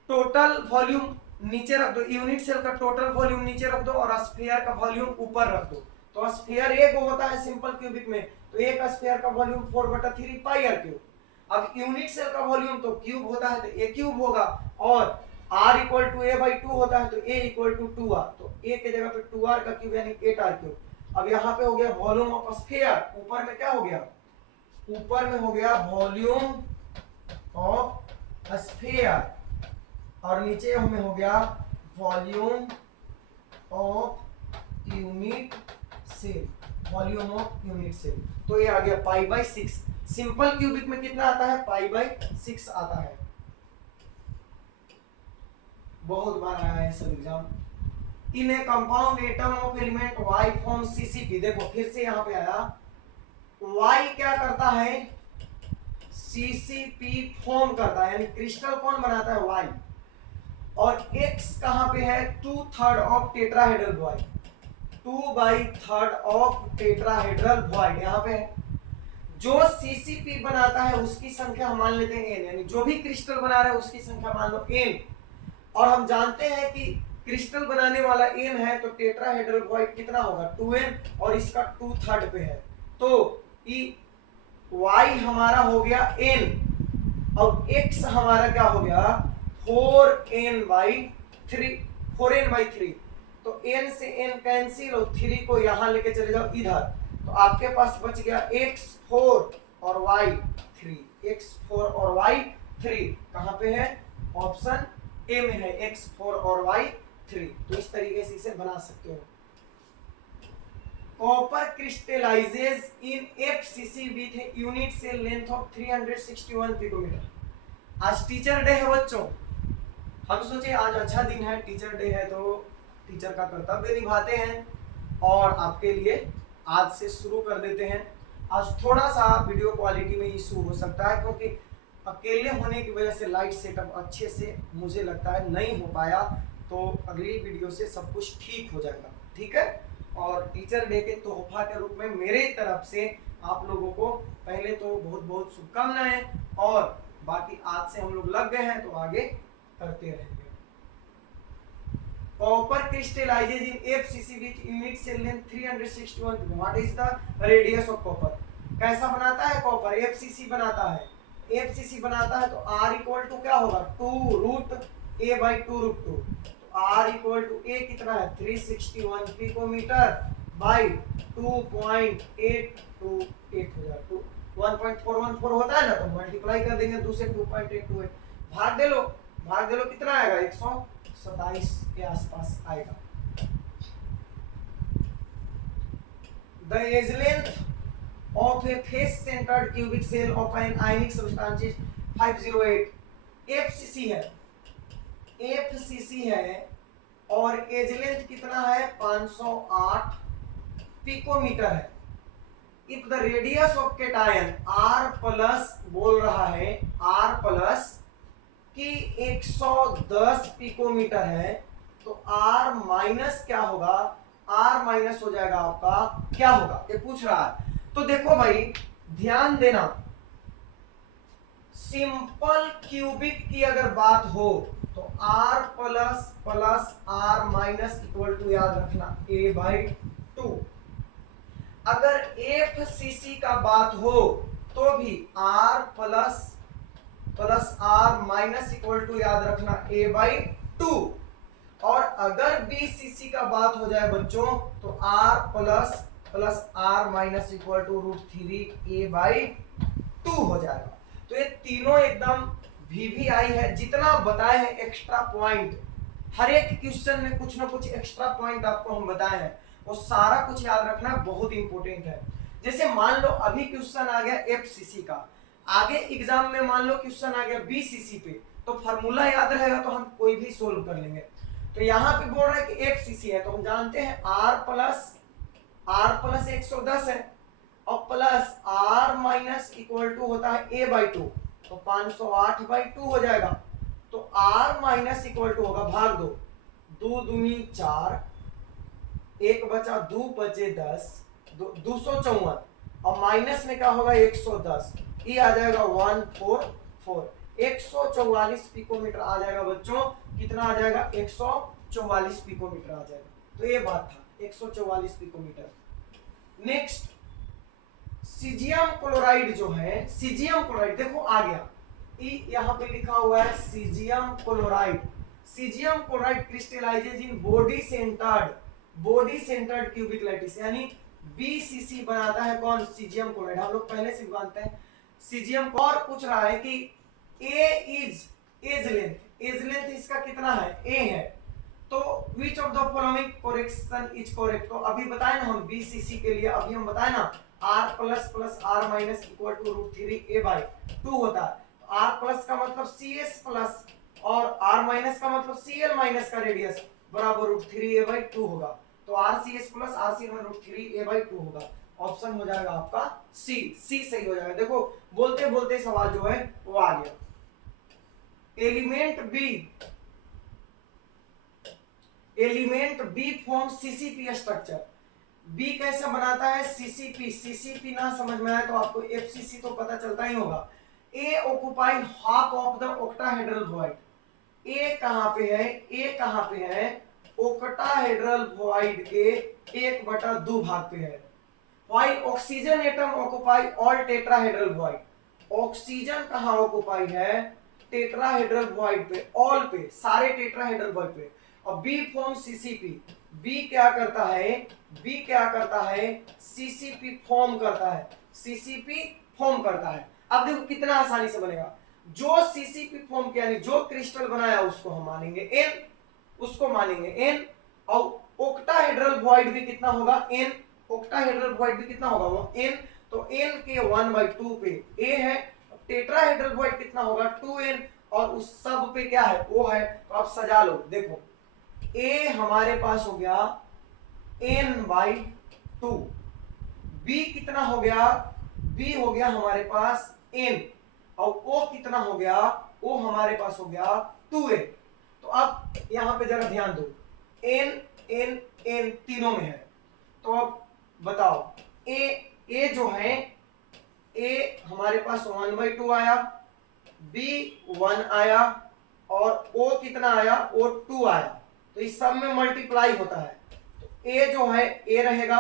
टोटल वॉल्यूम नीचे रख दो, यूनिट सेल का टोटल वॉल्यूम नीचे रख दो और स्फीयर का वॉल्यूम ऊपर रख दो। तो स्फीयर एक होता है सिंपल क्यूबिक में, तो एक स्फीयर का वॉल्यूम 4/3 पाई आर क्यूब। अब यूनिट सेल का वॉल्यूम तो क्यूब होता है तो ए क्यूब होगा, और r इक्वल टू a/2 होता है तो a इक्वल टू 2r, तो a के जगह पे 2r का क्यूब यानी 8r क्यूब। अब यहाँ पे हो गया वॉल्यूम ऑफ स्फीयर, ऊपर में क्या हो गया, ऊपर में हो गया वॉल्यूम ऑफ स्फीयर और नीचे हमें हो गया volume of unit cell, volume of unit cell. तो ये आ गया पाई/6। सिंपल क्यूबिक में कितना आता है पाई/6 आता है, बहुत बार आया है सब exam. In a compound atom of element Y form CCP, देखो फिर से यहाँ पे आया, वाई क्या करता है सीसीपी फॉर्म करता है, यानी क्रिस्टल कौन बनाता है वाई, और एक्स कहां पे है 2/3 of tetrahedral void, 2/3 of tetrahedral void यहाँ पे है। जो सीसीपी बनाता है उसकी संख्या हम मान लेते हैं n, यानी जो भी क्रिस्टल बना रहा है उसकी संख्या मान लो n। और हम जानते हैं कि क्रिस्टल बनाने वाला n है तो टेट्राहेड्रल वॉइड कितना होगा 2n और इसका 2/3 पे है तो y हमारा हो गया n और x हमारा क्या हो गया 4n/3 4n/3 तो n से n कैंसिल और 3 को यहां लेके चले जाओ इधर तो आपके पास बच गया x4 और y3 x4 और y3 कहां पे है ऑप्शन ए में है x4 और y3 तो इस तरीके से इसे बना सकते हो copper crystallises in FCC with unit cell length of 361 picometre. आज टीचर डे है बच्चों, हम सोचे आज अच्छा दिन है, टीचर डे है तो टीचर का कर्तव्य निभाते हैं और आपके लिए आज से शुरू कर देते हैं। आज थोड़ा सा वीडियो क्वालिटी में इशू हो सकता है क्योंकि अकेले होने की वजह से लाइट सेटअप अच्छे से मुझे लगता है नहीं हो पाया, तो अगली वीडियो से सब कुछ ठीक हो जाएगा, ठीक है। और टीचर डे के तोहफा के रूप में मेरे तरफ से आप लोगों को पहले तो बहुत बहुत शुभकामनाएं और बाकी आज से हम लोग लग गए हैं तो आगे करते रहेंगे। Copper crystallises in FCC with unit cell length 361 what is the radius of copper. कैसा बनाता है कॉपर FCC बनाता है, FCC बनाता है तो R इक्वल टू क्या होगा 2√A/2√2 R इक्वल टू ए कितना है 361 पिकोमीटर बाई 2.828 हो जाएगा 1.414 होता है ना तो मल्टीप्लाई कर देंगे 2 से 2.828 भाग दे लो कितना आएगा 127 के आसपास आएगा। The edge length of a face centred cubic cell of an ionic substance is 508 FCC है और एज लेंथ कितना है 508 पिकोमीटर है। If the radius of cation R plus बोल रहा है R प्लस की 110 पिकोमीटर है तो R माइनस क्या होगा R माइनस हो जाएगा आपका क्या होगा ये पूछ रहा है। तो देखो भाई ध्यान देना, सिंपल क्यूबिक की अगर बात हो तो R plus plus R minus equal to याद रखना A/2। अगर FCC का बात हो तो भी R plus plus R minus equal to याद रखना A/2 और अगर BCC का बात हो जाए बच्चों तो R plus plus R minus equal to √3A/2 हो जाएगा। तो ये तीनों एकदम VVI है, जितना बताए हैं एक्स्ट्रा पॉइंट हर एक क्वेश्चन में कुछ ना कुछ एक्स्ट्रा पॉइंट आपको हम बताए हैं वो सारा कुछ याद रखना बहुत इंपॉर्टेंट है। जैसे मान लो अभी क्वेश्चन आ गया FCC का, आगे एग्जाम में मान लो क्वेश्चन आ गया BCC पे तो फार्मूला याद रहेगा तो हम कोई भी सोल्व कर लेंगे। तो यहाँ पे बोल रहा है कि FCC है तो हम जानते हैं R प्लस 110 है और plus R minus equal to होता है A/2 तो 508/2 हो जाएगा। तो R माइनस इक्वल टू होगा भाग दो 2 दूनी 4 1 बचा 2 बचे 10 254 और माइनस में क्या होगा 110 ये आ जाएगा 144 144 पिकोमीटर आ जाएगा बच्चों। कितना आ जाएगा 144 पिकोमीटर आ जाएगा। तो ये बात था 144 पिकोमीटर। नेक्स्ट सीजियम क्लोराइड जो है, सीजियम क्लोराइड देखो आ गया यहाँ पे लिखा हुआ है caesium chloride. Caesium chloride crystallises in body centred cubic lattice यानी BCC बनाता है कौन सीजियम क्लोराइड, हम लोग पहले से जानते हैं सीजियम। और पूछ रहा है कि एज लेंथ इसका कितना है A है तो विच of the following correction is correct. तो अभी बताए ना हम BCC के लिए अभी हम बताए ना R plus plus R minus equal to √3A/2 होता है। R प्लस का मतलब CS प्लस और R माइनस का मतलब Cl माइनस का रेडियस बराबर √3A/2 होगा। तो RCS प्लस RCl में √3A/2 होगा। ऑप्शन हो जाएगा आपका C सही हो जाएगा। देखो बोलते बोलते सवाल जो है वो आ गया। Element B form CCP structure. B कैसे बनाता है CCP ना समझ में आए तो आपको FCC तो पता चलता ही होगा। A occupied half of the octahedral void. A कहां पे है ओक्टाहेड्रल वॉइड के 1/2 भाग पे है। While oxygen atom occupy all tetrahedral void, oxygen कहाँ ऑक्युपाई है? टेट्राहेड्रल वॉइड पे, ऑल पे, सारे टेट्राहेड्रल वॉइड पे। और बी फॉर्म सीसीपी, बी क्या करता है? बी क्या करता है? सीसीपी फॉर्म करता है, सीसीपी फॉर्म करता है। अब देखो कितना आसानी से बनेगा। जो सीसीपी फॉर्म किया, जो क्रिस्टल बनाया उसको हम मानेंगे एन, उसको मानेंगे एन। और ओक्टाहेड्रल वॉइड भी कितना होगा? एन। ओक्टाहेड्रल वॉइड भी कितना होगा? वो एन। तो एन के 1/2 पे ए है। टेट्राहेड्रल वॉइड कितना होगा? 2n। और उस सब पे क्या है? ओ है। तो आप सजा लो, देखो ए हमारे पास हो गया n/2, बी कितना हो गया? बी हो गया हमारे पास n, और ओ कितना हो गया? ओ हमारे पास हो गया 2n। तो अब यहां पे जरा ध्यान दो, n n n तीनों में है। तो अब बताओ, ए जो है, ए हमारे पास 1/2 आया, बी 1 आया, और ओ कितना आया? ओ 2 आया। तो इस सब में मल्टीप्लाई होता है। तो ए जो है ए रहेगा,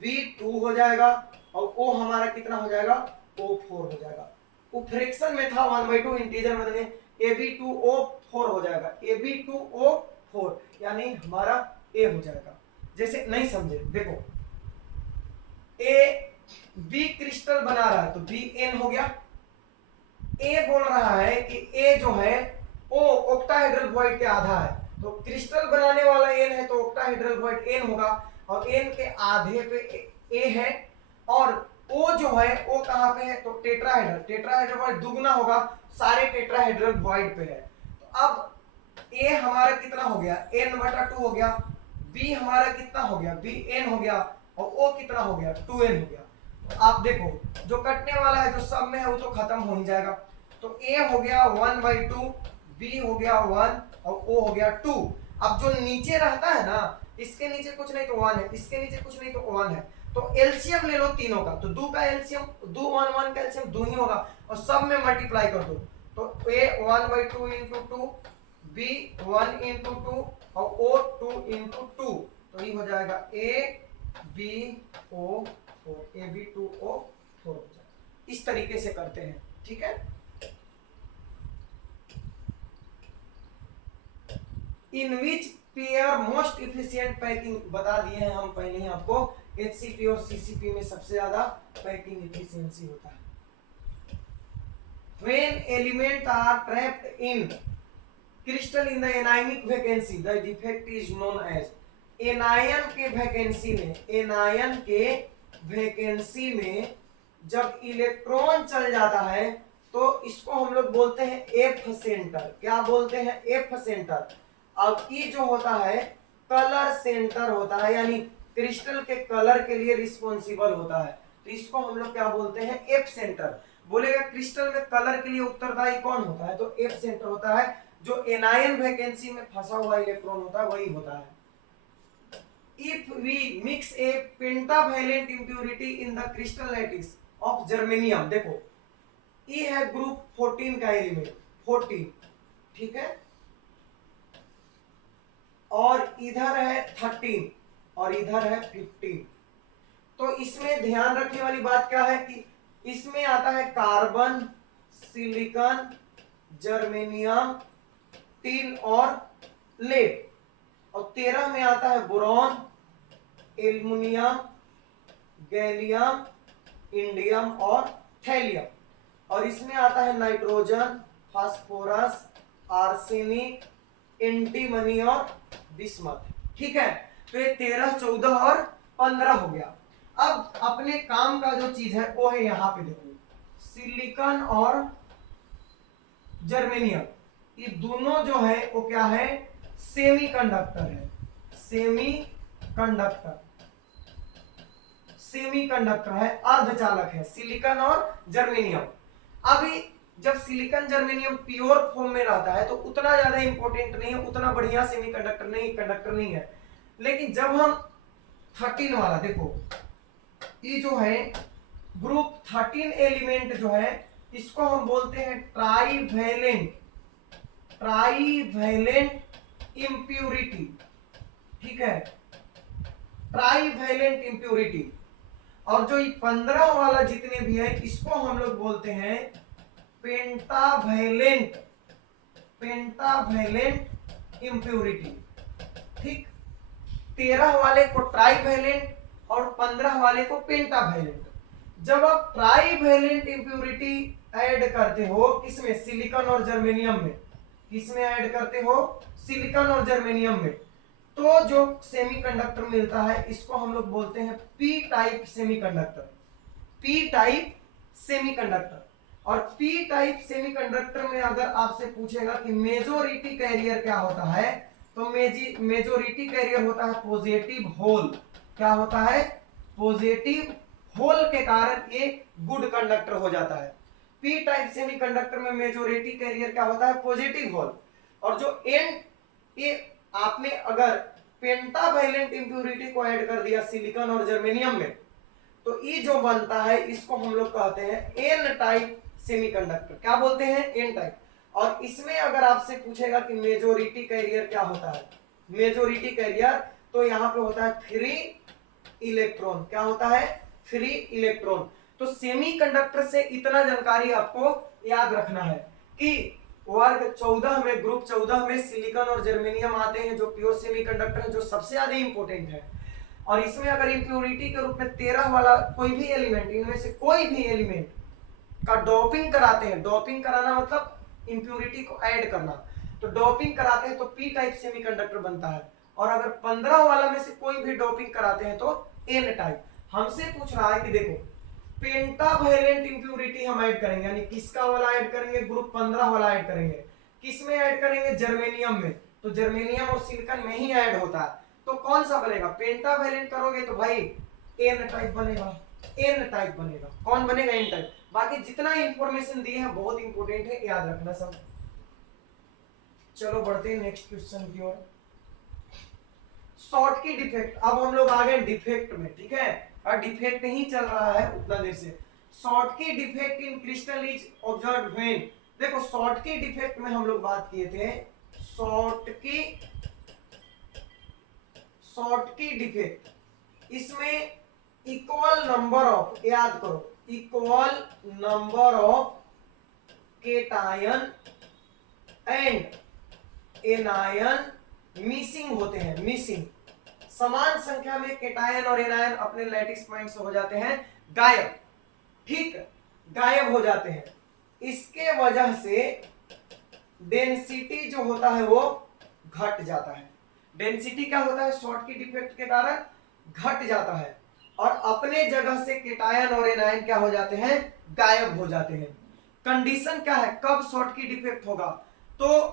बी 2 हो जाएगा, और ओ हमारा कितना हो जाएगा? ओ 4 हो जाएगा। वो फ्रैक्शन में था 1/2, इंटीजर में देंगे Ab2O4 हो जाएगा, Ab2O4, यानी हमारा ए हो जाएगा। जैसे नहीं समझे, देखो ए बी क्रिस्टल बना रहा है तो बी एन हो गया। ए बोल रहा है कि ए जो है ओ ऑक्टाहेड्रल वॉइड के आधा है, तो क्रिस्टल बनाने वाला एन है तो ऑक्टाहेड्रल वॉइड एन होगा, और एन के आधे पे ए है। और ओ जो है ओ कहां पे है? तो टेट्राहेड्रल, टेट्राहेड्रल वॉइड दुगना होगा, सारे टेट्राहेड्रल वॉइड पे है। तो अब ए हमारा कितना हो गया? n/2 हो गया। बी हमारा कितना हो गया? बी एन हो गया। और ओ कितना हो गया? 2n हो गया। तो आप देखो जो कटने वाला है, जो सब में है, वो तो खत्म हो ही जाएगा। तो ए हो गया 1/2, बी हो गया 1, और ओ हो गया 2। अब जो नीचे रहता है ना, इसके नीचे कुछ नहीं तो 1 है, इसके नीचे कुछ नहीं तो 1 है। तो एलसीएम ले लो तीनों का, तो 2 का एलसीएम, 2 1 1 का एलसीएम 2 ही होगा, और सब में मल्टीप्लाई कर दो। तो ए 1/2 × 2, बी 1 × 2, और ओ 2 × 2। तो ये हो जाएगा AbO4, Ab2O4 हो जाएगा। इस तरीके से करते हैं, ठीक है। In which pair most efficient packing, बता दिए हैं हम पहले ही आपको, HCP और CCP में सबसे ज्यादा पैकिंग इफिशिएंसी होता है। When elements are trapped in crystal in the anionic vacancy, the defect is known as, anion के वैकेंसी में, एनायन के वैकेंसी में जब इलेक्ट्रॉन चल जाता है तो इसको हम लोग बोलते हैं एफ सेंटर। क्या बोलते हैं? F centre. अब ई जो होता है कलर सेंटर होता है, यानी क्रिस्टल के कलर के लिए रिस्पॉन्सिबल होता है, तो इसको हम लोग क्या बोलते हैं? F centre. बोलेगा क्रिस्टल में कलर के लिए उत्तरदायी कौन होता है? तो एफ सेंटर होता है। जो एनायन वैकेंसी में फंसा हुआ इलेक्ट्रॉन होता है वही होता है। If we mix a pentavalent impurity in the crystal lattice of germanium, देखो E है ग्रुप 14 का एलिमेंट, 14, ठीक है, और इधर है 13 और इधर है 15। तो इसमें ध्यान रखने वाली बात क्या है कि इसमें आता है कार्बन, सिलिकॉन, जर्मेनियम, टिन और लेड, और 13 में आता है बोरॉन, एल्युमिनियम, गैलियम, इंडियम और थैलियम, और इसमें आता है नाइट्रोजन, फास्फोरस, आर्सेनिक, एंटीमनी और बिस्मथ, ठीक है। तो ये 13, 14 और 15 हो गया। अब अपने काम का जो चीज है वो है यहां पे देखो, सिलिकॉन और जर्मेनियम, ये दोनों जो है वो क्या है? सेमीकंडक्टर है, सेमीकंडक्टर, सेमीकंडक्टर है, अर्धचालक है, सिलिकॉन और जर्मेनियम। अभी जब सिलिकॉन जर्मेनियम प्योर फॉर्म में रहता है तो उतना ज्यादा इंपॉर्टेंट नहीं है, उतना बढ़िया सेमीकंडक्टर नहीं, कंडक्टर नहीं है। लेकिन जब हम 13 वाला देखो, ये जो है ग्रुप 13 एलिमेंट जो है इसको हम बोलते हैं ट्राईवैलेंट, ट्राईवैलेंट इंप्यूरिटी, ठीक है, ट्राईवैलेंट इंप्योरिटी। और जो ये 15 वाला जितने भी है इसको हम लोग बोलते हैं पेंटावैलेंट, पेंटावैलेंट इंप्योरिटी। ठीक, 13 वाले को ट्राईवैलेंट और 15 वाले को पेंटावैलेंट। जब आप ट्राईवैलेंट इंप्योरिटी ऐड करते हो किसमें, सिलिकॉन और जर्मेनियम में, किसमें ऐड करते हो, सिलिकॉन और जर्मेनियम में, तो जो सेमीकंडक्टर मिलता है इसको हम लोग बोलते हैं P type semiconductor, P type semiconductor. और पी टाइप सेमीकंडक्टर में अगर आपसे पूछेगा कि मेजोरिटी कैरियर क्या होता है, तो मेजोरिटी कैरियर होता है पॉजिटिव होल। क्या होता है, पॉजिटिव होल के कारण ये गुड कंडक्टर हो जाता है। पी टाइप सेमीकंडक्टर में मेजोरिटी कैरियर क्या होता है, पॉजिटिव होल। और जो एन, ये आपने अगर पेंटावैलेंट इंप्योरिटी को ऐड कर दिया सिलिकॉन और जर्मेनियम में, तो ये जो बनता है इसको हम लोग कहते हैं एन टाइप सेमीकंडक्टर। क्या बोलते हैं, एन टाइप। और इसमें अगर आपसे पूछेगा कि मेजोरिटी कैरियर क्या होता है, मेजोरिटी कैरियर, तो यहाँ पे होता है फ्री इलेक्ट्रॉन। क्या होता है, फ्री इलेक्ट्रॉन। तो सेमीकंडक्टर से इतना जानकारी आपको याद रखना है कि वर्ग 14 में, ग्रुप 14 में सिलिकॉन और जर्मेनियम आते हैं जो प्योर सेमीकंडक्टर है, जो सबसे ज्यादा इंपॉर्टेंट है। और इसमें अगर इंप्योरिटी के रूप में 13 वाला कोई भी एलिमेंट, इनमें से कोई भी एलिमेंट का डोपिंग कराते हैं, डोपिंग कराना मतलब इंप्योरिटी को ऐड करना, तो डोपिंग कराते हैं तो पी टाइप सेमीकंडक्टर बनता है। और अगर 15 वाला में से कोई भी डोपिंग कराते हैं तो एन टाइप। हमसे पूछ रहा है कि देखो पेंटावैलेंट इंप्योरिटी हम ऐड करेंगे, यानी किसका वाला ऐड करेंगे, ग्रुप 15 वाला ऐड करेंगे। किसमें ऐड करेंगे, जर्मेनियम में। तो जर्मेनियम और सिलिकॉन में ही ऐड होता है, तो कौन सा बनेगा, पेंटावैलेंट करोगे तो भाई एन टाइप बनेगा, एन टाइप बनेगा। कौन बनेगा, एन टाइप। बाकी जितना इंफॉर्मेशन दिए हैं बहुत इंपॉर्टेंट है, याद रखना सब। चलो बढ़ते हैं नेक्स्ट क्वेश्चन की ओर। शॉर्ट की डिफेक्ट, अब हम लोग आ गए डिफेक्ट में, ठीक है, और डिफेक्ट ही चल रहा है उतना देर से। शॉर्ट की defect in crystal is observed when, देखो शॉर्ट की डिफेक्ट में हम लोग बात किए थे, शॉर्ट की डिफेक्ट, इसमें इक्वल नंबर ऑफ, याद करो, equal number of cation and anion missing होते हैं, मिसिंग। समान संख्या में केटायन और एनायन अपने लैटिस पॉइंट से हो जाते हैं गायब, ठीक, गायब हो जाते हैं। इसके वजह से डेंसिटी जो होता है वो घट जाता है। डेंसिटी क्या होता है, शॉर्ट की डिफेक्ट के कारण घट जाता है, और अपने जगह से केटायन और एनायन क्या हो जाते हैं, गायब हो जाते हैं। कंडीशन क्या है, कब शॉर्ट की डिफेक्ट होगा, तो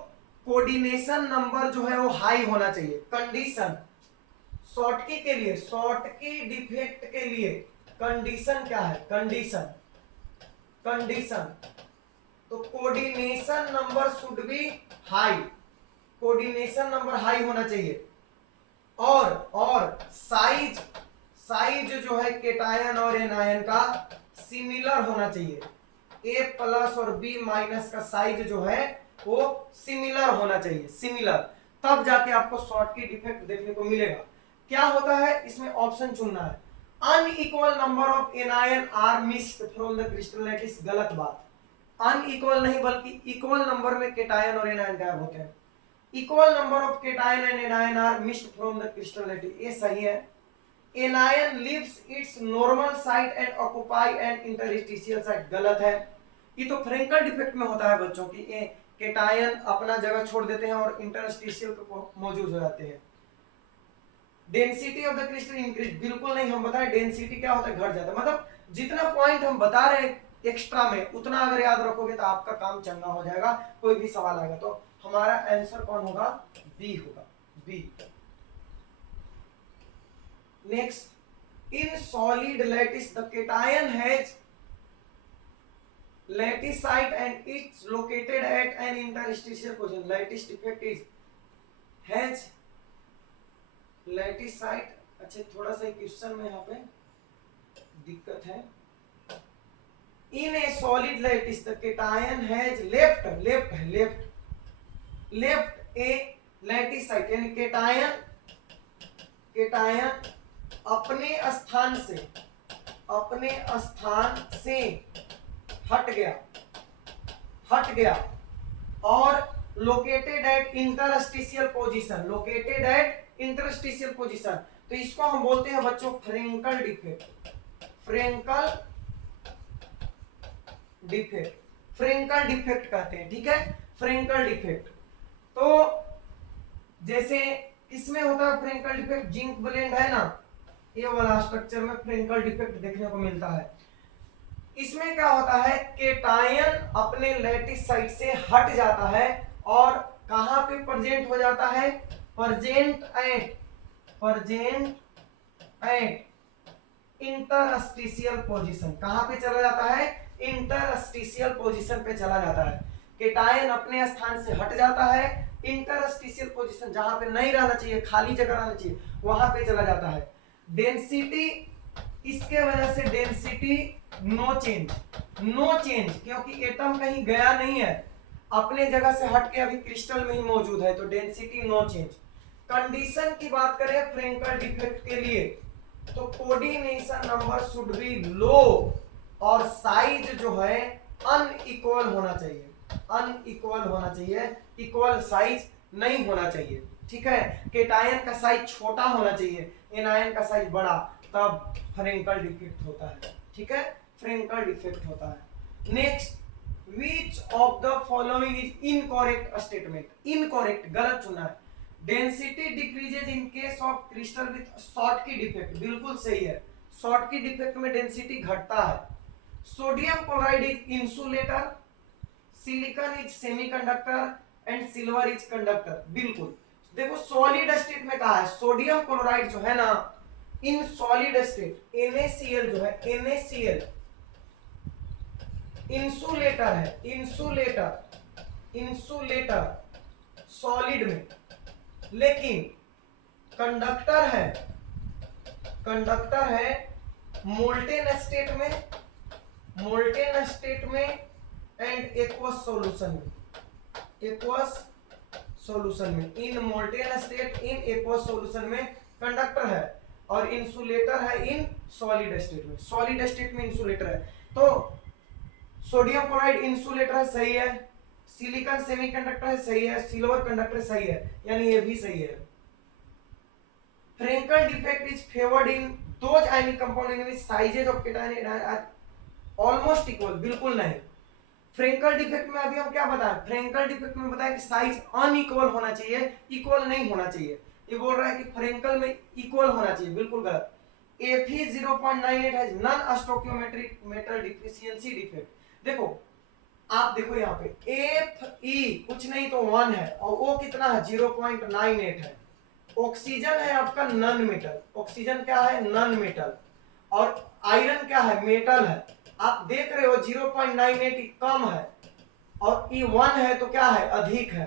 कोऑर्डिनेशन नंबर जो है वो हाई होना चाहिए। कंडीशन शॉर्ट की के लिए, शॉर्ट की डिफेक्ट के लिए कंडीशन क्या है, कंडीशन तो coordination number should be high, coordination number high होना चाहिए। और साइज जो है केटायन और एनायन का सिमिलर होना चाहिए। ए प्लस और बी माइनस का साइज जो है वो सिमिलर होना चाहिए, सिमिलर, तब जाके आपको शॉर्ट की डिफेक्ट देखने को मिलेगा। क्या होता है, इसमें ऑप्शन चुनना है। Unequal number of anion are missed from the crystal lattice, गलत बात। अनइक्वल नहीं बल्कि इक्वल नंबर में केटायन और एनायन गायब होते हैं। Equal number of cation and anion are missed from the crystal lattice, ये सही है। Anion leaves its normal site and occupy an interstitial site, गलत है। ये तो फ्रेंकल डिफेक्ट में होता है बच्चों की, ये केटायन अपना जगह छोड़ देते हैं और इंटरस्टिशियल पे मौजूद हो जाते हैं। Density of the crystal increase, बिल्कुल नहीं, हम बताएं डेंसिटी क्या होता है, घट जाता है। मतलब जितना पॉइंट हम बता रहे हैं एक्स्ट्रा में, उतना अगर याद रखोगे तो आपका काम चंगा हो जाएगा। कोई भी सवाल आएगा तो हमारा आंसर कौन होगा, बी होगा, B. Next, in solid lattice the cation has lattice site and it's located at an interstitial position. Lattice defect is has lattice site, अच्छा थोड़ा सा क्वेश्चन में यहाँ पे दिक्कत है। In a solid lattice the cation has left a lattice site, यानी cation cation अपने स्थान से हट गया और लोकेटेड एट इंटरस्टिशियल पोजीशन, तो इसको हम बोलते हैं बच्चों फ्रेंकल डिफेक्ट कहते हैं। ठीक है, फ्रेंकल डिफेक्ट। तो जैसे इसमें होता है फ्रेंकल डिफेक्ट, जिंक ब्लेंड है ना, ये वाला स्ट्रक्चर में फ्रेंकल डिफेक्ट देखने को मिलता है। इसमें क्या होता है, केटायन अपने लैटिस साइड से हट जाता है और कहां पे प्रेजेंट हो जाता है, प्रेजेंट एट इंटरस्टिशियल पोजीशन। कहां पे चला जाता है, इंटरस्टिशियल पोजीशन पे चला जाता है। केटायन अपने स्थान से हट जाता है, इंटरस्टिशियल पोजीशन जहां पे नहीं रहना चाहिए, खाली जगह रहना चाहिए, वहां पे चला जाता है। डेंसिटी, इसके वजह से डेंसिटी नो चेंज, क्योंकि एटम कहीं गया नहीं है, अपने जगह से हट के अभी क्रिस्टल में ही मौजूद है, तो डेंसिटी नो चेंज। कंडीशन की बात करें फ्रेंकल डिफेक्ट के लिए, तो कोऑर्डिनेशन नंबर शुड बी लो और साइज जो है अनइक्वल होना चाहिए, इक्वल साइज नहीं होना चाहिए। ठीक है, केटायन का साइज छोटा होना चाहिए, एनायन का साइज बड़ा, तब फ्रेंकल डिफेक्ट होता है। ठीक है, फ्रेंकल डिफेक्ट होता है। Next, which of the following is incorrect statement, incorrect, गलत चुना है। Density decreases in case of crystal with Schottky defect, बिल्कुल सही है, शॉर्टकी डिफेक्ट में डेंसिटी घटता है। Sodium chloride is insulator, silicon is semiconductor and silver is conductor, बिल्कुल। देखो सॉलिड स्टेट में कहा है, सोडियम क्लोराइड जो है ना, इन सॉलिड स्टेट NaCl जो है, NaCl इंसुलेटर है, इंसुलेटर सॉलिड में, लेकिन कंडक्टर है मोल्टेन स्टेट में एंड एक्वस सॉल्यूशन में, in molten state in aqueous solution में कंडक्टर है, और इंसुलेटर है इन सॉलिड स्टेट में इंसुलेटर है। तो सोडियम क्लोराइड इंसुलेटर है, सही है, सिलिकॉन सेमीकंडक्टर है, सही है, सिल्वर कंडक्टर सही है, यानी ये भी सही है। Frenkel defect is favoured in those ionic compound in which sizes of cation are almost equal, बिल्कुल नहीं। फ्रेंकल डिफेक्ट में अभी हम क्या बताएं, फ्रेंकल डिफेक्ट में बताया कि साइज अनइक्वल होना चाहिए, इक्वल नहीं होना चाहिए। ये बोल रहा है कि फ्रेंकल में इक्वल होना चाहिए, बिल्कुल गलत। Fe 0.98 has non stoichiometric metal deficiency defect. देखो आप देखो यहाँ पे Fe कुछ नहीं तो 1 है, और O कितना है, 0.98 है। ऑक्सीजन है आपका नॉन मेटल, ऑक्सीजन क्या है, नॉन मेटल, और आयरन क्या है, मेटल है। आप देख रहे हो 0.98 कम है, और E 1 है तो क्या है, अधिक है।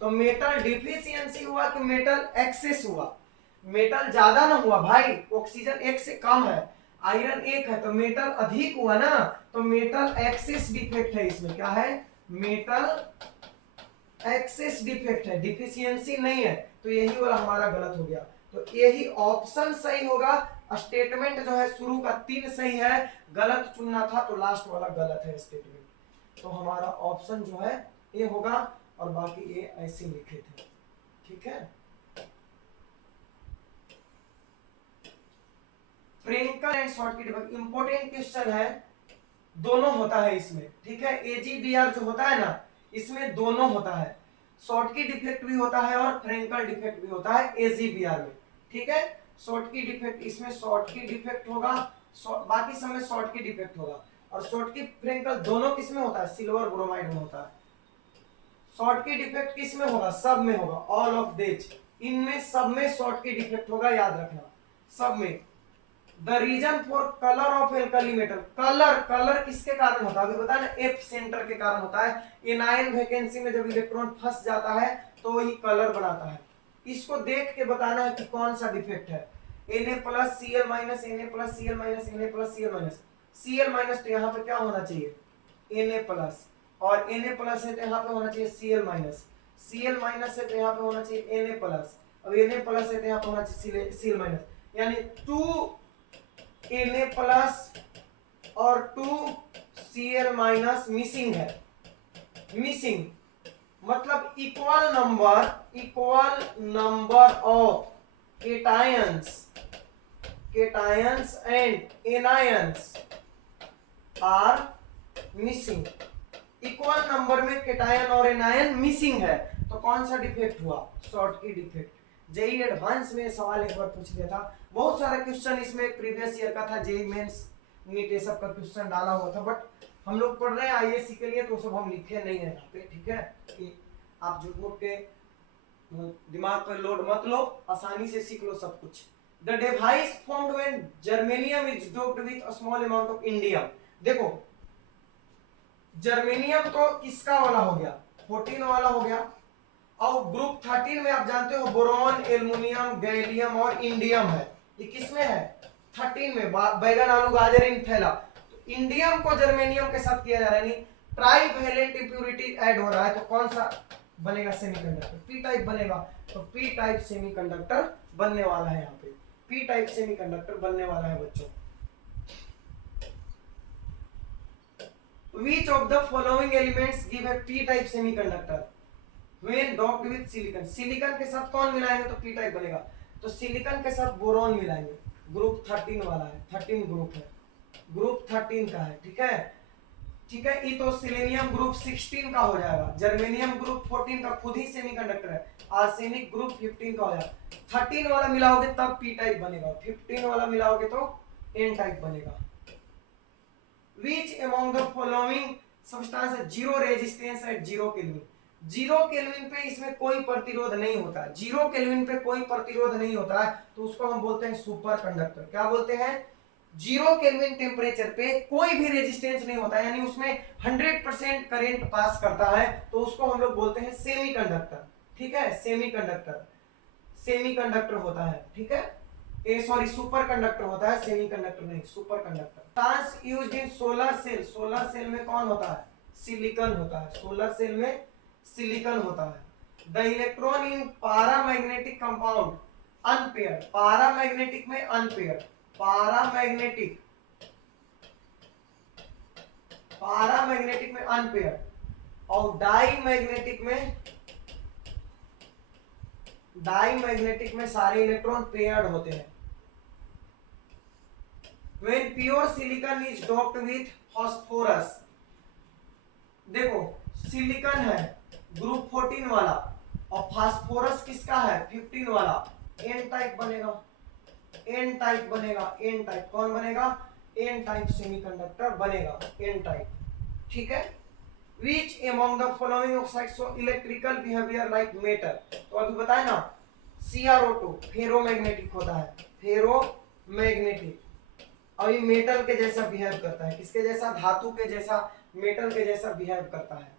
तो मेटल डिफिशियंसी हुआ कि मेटल एक्सेस हुआ, मेटल ज्यादा ना हुआ भाई, ऑक्सीजन 1 से कम है, आयरन 1 है, तो मेटल अधिक हुआ ना, तो मेटल एक्सेस डिफेक्ट है। इसमें क्या है, मेटल एक्सेस डिफेक्ट है, डिफिशियंसी नहीं है, तो यही वाला हमारा गलत हो गया। तो यही ऑप्शन सही होगा। स्टेटमेंट जो है शुरू का 3 सही है, गलत चुनना था तो लास्ट वाला गलत है स्टेटमेंट। तो हमारा ऑप्शन जो है ये होगा, और बाकी ये ऐसे लिखे थे। ठीक है, Frenkel and Schottky defect important question है, दोनों होता है इसमें। ठीक है, AGBR जो होता है ना, इसमें दोनों होता है, शॉर्टकी डिफेक्ट भी होता है और फ्रेंकल डिफेक्ट भी होता है AGBR में। ठीक है, शॉर्टकी डिफेक्ट, इसमें शॉर्टकी डिफेक्ट होगा, बाकी सब में शॉर्टकी डिफेक्ट होगा, और शॉर्टकी फ्रेंकल दोनों किस में होता है, सिल्वर ब्रोमाइड में होता है। शॉर्टकी डिफेक्ट किस में होगा, सब में होगा, ऑल ऑफ दिस, इनमें सब में शॉर्टकी डिफेक्ट होगा, याद रखना, सब में। The reason for colour of alkali metal, colour किसके कारण होता है, अभी बताया ना, F सेंटर के कारण होता है। एनायन वैकेंसी में जब इलेक्ट्रॉन फंस जाता है तो वही कलर बनाता है। इसको देख के बताना है कि कौन सा डिफेक्ट है, Na+, Cl-, Na+, Cl-, Na+, Cl-, Cl- तो यहाँ पे क्या होना चाहिए, Na+, और Na+ है तो यहाँ पे होना चाहिए Cl-, Cl- है तो यहाँ पे होना चाहिए Na+, अब Na प्लस है तो यहाँ पर होना चाहिए Cl माइनस, यानी 2Na प्लस और 2Cl माइनस मिसिंग है। मिसिंग मतलब equal number of cations and anions are missing. Equal number में केटायन और एनायन मिसिंग है, तो कौन सा डिफेक्ट हुआ? शॉर्ट की डिफेक्ट। जेई एडवांस में सवाल एक बार पूछ लिया था, बहुत सारा क्वेश्चन इसमें प्रीवियस ईयर का था, जेई मेंस नीट ये सब का क्वेश्चन डाला हुआ था, बट हम लोग पढ़ रहे हैं आईएससी के लिए तो सब हम लिखे नहीं है यहाँ पे, ठीक है, कि आप झूठ मूठ के दिमाग पर लोड मत लो, आसानी से सीख लो सब कुछ। The device formed when germanium is doped with a small amount of indium। देखो जर्मेनियम तो किसका वाला हो गया? 14 वाला हो गया, और ग्रुप 13 में आप जानते हो बोरॉन, एल्युमिनियम, गैलियम और इंडियम है। ये किसमें है? 13 में। बैगन, आलू, गाजर इन थैला। तो इंडियम को जर्मेनियम के साथ किया जा रहा है, यानी ट्राइवैलेंट इंप्योरिटी ऐड हो रहा है, तो कौन सा बनेगा सेमीकंडक्टर? पी टाइप बनेगा। तो पी टाइप सेमीकंडक्टर बनने वाला है, यहाँ पे पी टाइप सेमीकंडक्टर बनने वाला है बच्चों। Which of the following elements give a p-type semiconductor when doped with silicon? Silicon के साथ कौन मिलाएंगे तो p टाइप बनेगा? तो सिलिकॉन के साथ बोरॉन मिलाएंगे, ग्रुप 13 वाला है, 13 ग्रुप है, ग्रुप 13 का है, ठीक है, ठीक है। ये तो सिलेनियम ग्रुप 16 का हो जाएगा, जर्मेनियम ग्रुप 14 का खुद ही सेमीकंडक्टर है, आर्सेनिक ग्रुप 15 का हो जाएगा। 13 वाला मिलाओगे तब p टाइप बनेगा, 15 वाला मिलाओगे तो n टाइप बनेगा। Which among the following substance है zero resistance at 0 kelvin? 0 kelvin पे इसमें कोई प्रतिरोध नहीं होता है, 0 केल्विन पे कोई प्रतिरोध नहीं होता है, तो उसको हम बोलते हैं सुपर कंडक्टर। क्या बोलते हैं? 0 केल्विन टेम्परेचर पे कोई भी रेजिस्टेंस नहीं होता है, यानी उसमें 100% करंट पास करता है, तो उसको हम लोग बोलते हैं सेमीकंडक्टर, ठीक है, सेमीकंडक्टर, सेमीकंडक्टर होता है, ठीक है, सॉरी सुपर कंडक्टर होता है, सेमीकंडक्टर नहीं, superconductor. Trans used in solar cell, solar cell में कौन होता है? सिलिकॉन होता है, सोलर सेल में सिलिकॉन होता है। The electron in paramagnetic compound unpaired, paramagnetic में अनपेयर्ड, पैरामैग्नेटिक, पैरामैग्नेटिक में अनपेयर्ड, और डाईमैग्नेटिक में, डाईमैग्नेटिक में सारे इलेक्ट्रॉन पेयर्ड होते हैं। When pure silicon is doped with phosphorus, देखो सिलिकॉन है ग्रुप 14 वाला और फास्फोरस किसका है? 15 वाला, एन टाइप बनेगा, एन टाइप बनेगा, एन टाइप कौन बनेगा? एन टाइप सेमीकंडक्टर बनेगा, एन टाइप, ठीक है। Which among the following oxides show electrical behavior like metal? तो अभी बताए ना, CrO2 फेरोमैग्नेटिक होता है, फेरोमैग्नेटिक, और ये मेटल के जैसा बिहेव करता है, किसके जैसा? धातु के जैसा, मेटल के जैसा बिहेव करता है,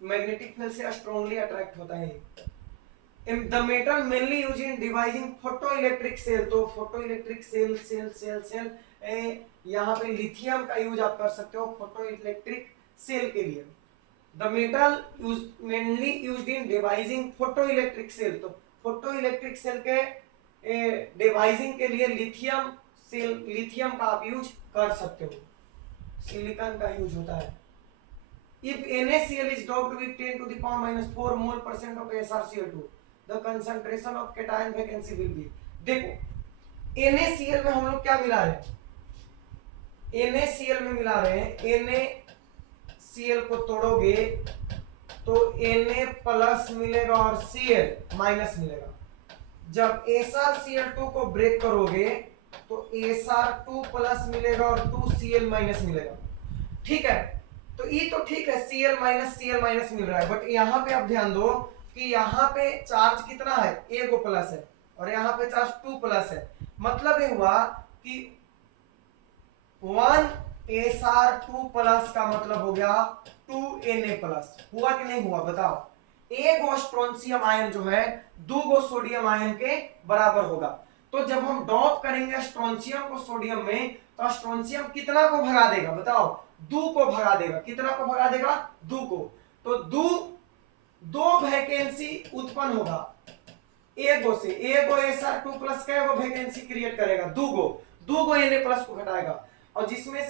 मैग्नेटिक फील्ड से स्ट्रांगली अट्रैक्ट होता है। The metal mainly use in devising photo electric cell, तो photo electric cell cell cell cell यहाँ पे लिथियम का यूज आप कर सकते हो फोटो इलेक्ट्रिक सेल के लिए। The metal use mainly used in devising photo electric cell, तो फोटो इलेक्ट्रिक सेल के डिवाइसिंग के लिए लिथियम सेल, लिथियम का आप यूज कर सकते हो, सिलिकॉन का यूज होता है। If NaCl is doped with 10 to the power minus 4 mole % of SrCl2, the concentration of cation vacancy will be। देखो NaCl में हम लोग क्या मिला रहे हैं? NaCl में मिला रहे हैं, NaCl को तोड़ोगे तो Na प्लस मिलेगा और Cl माइनस मिलेगा। जब SrCl2 को ब्रेक करोगे तो Sr2 प्लस मिलेगा और 2Cl माइनस मिलेगा, ठीक है। तो ये तो ठीक है, Cl माइनस मिल रहा है, बट यहाँ पे आप ध्यान दो कि यहाँ पे चार्ज कितना है? एगो प्लस है, और यहाँ पे चार्ज 2 प्लस है, मतलब ये हुआ कि 1 Sr2 प्लस का मतलब हो गया 2 Na प्लस। हुआ कि नहीं हुआ बताओ? एगो स्ट्रोंशियम आयन जो है 2 गो सोडियम आयन के बराबर होगा, तो जब हम डॉप करेंगे स्ट्रोंशियम को सोडियम में, तो स्ट्रोंशियम कितना को भगा देगा बताओ? 2 को भगा देगा। कितना को भगा देगा? 2 को। तो दो वैकेंसी उत्पन्न होगा, एगो से एगो SR2 प्लस का वो वैकेंसी क्रिएट करेगा, दूगो Na प्लस को घटाएगा, और जिसमें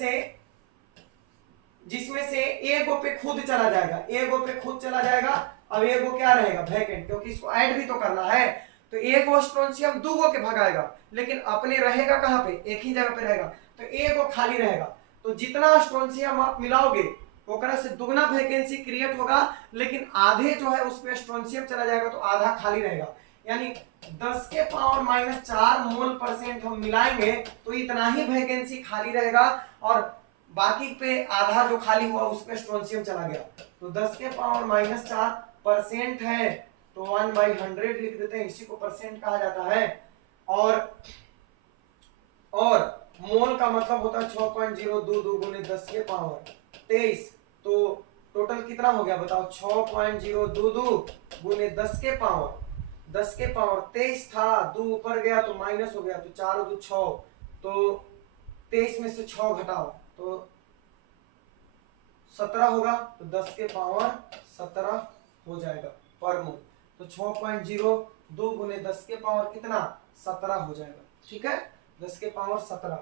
से एगो पे खुद चला जाएगा, अब एगो क्या रहेगा, वैकेंट, क्योंकि इसको ऐड भी तो करना है। तो एगो स्ट्रोंशियम दूगो के भगाएगा, लेकिन अपने रहेगा कहाँ पे, एक ही जगह पे रहेगा, तो एगो खाली रहेगा। तो जितना स्ट्रोंशियम आप मिलाओगे ओकरा से दुगना वैकेंसी क्रिएट होगा, लेकिन आधे जो है उस पे स्ट्रोंशियम चला जाएगा तो आधा खाली रहेगा। यानी 10 के पावर -4 मोल परसेंट हम मिलाएंगे तो इतना ही वैकेंसी खाली रहेगा, और बाकी पे आधा जो खाली हुआ उस पे स्ट्रोंशियम चला गया। तो 10 के पावर -4% है, तो 1/100 लिख देते हैं, इसी को परसेंट कहा जाता है। और मोल का मतलब होता है 6.022 गुने 10 के पावर 23। तो टोटल कितना हो गया बताओ, 6.022 गुने 10 के पावर 23 था, 2 ऊपर गया तो माइनस हो गया, तो 4 2 6, तो 23 में से 6 घटाओ तो 17 होगा, तो 10 के पावर 17 हो जाएगा पर मोल। तो 6.02 गुने 10 के पावर कितना, 17 हो जाएगा। ठीक है, 10 के पावर 17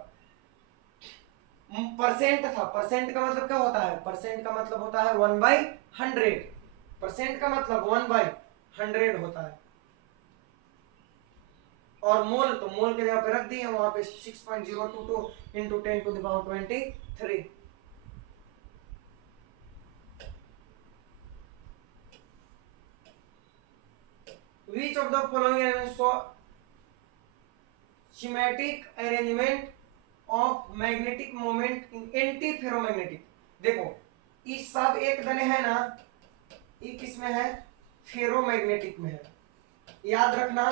परसेंट था। परसेंट का मतलब क्या होता है, परसेंट का मतलब होता है 1/100, परसेंट का मतलब 1/100 होता है। और मोल, तो मोल के जगह पे रख दिए वहां पे 6.022 into 10⁻23। Which of the following elements show schematic arrangement of magnetic moment in anti-ferromagnetic? देखो ये सब एक दने है ना, ये किसमें है, फेरोमैग्नेटिक में है। याद रखना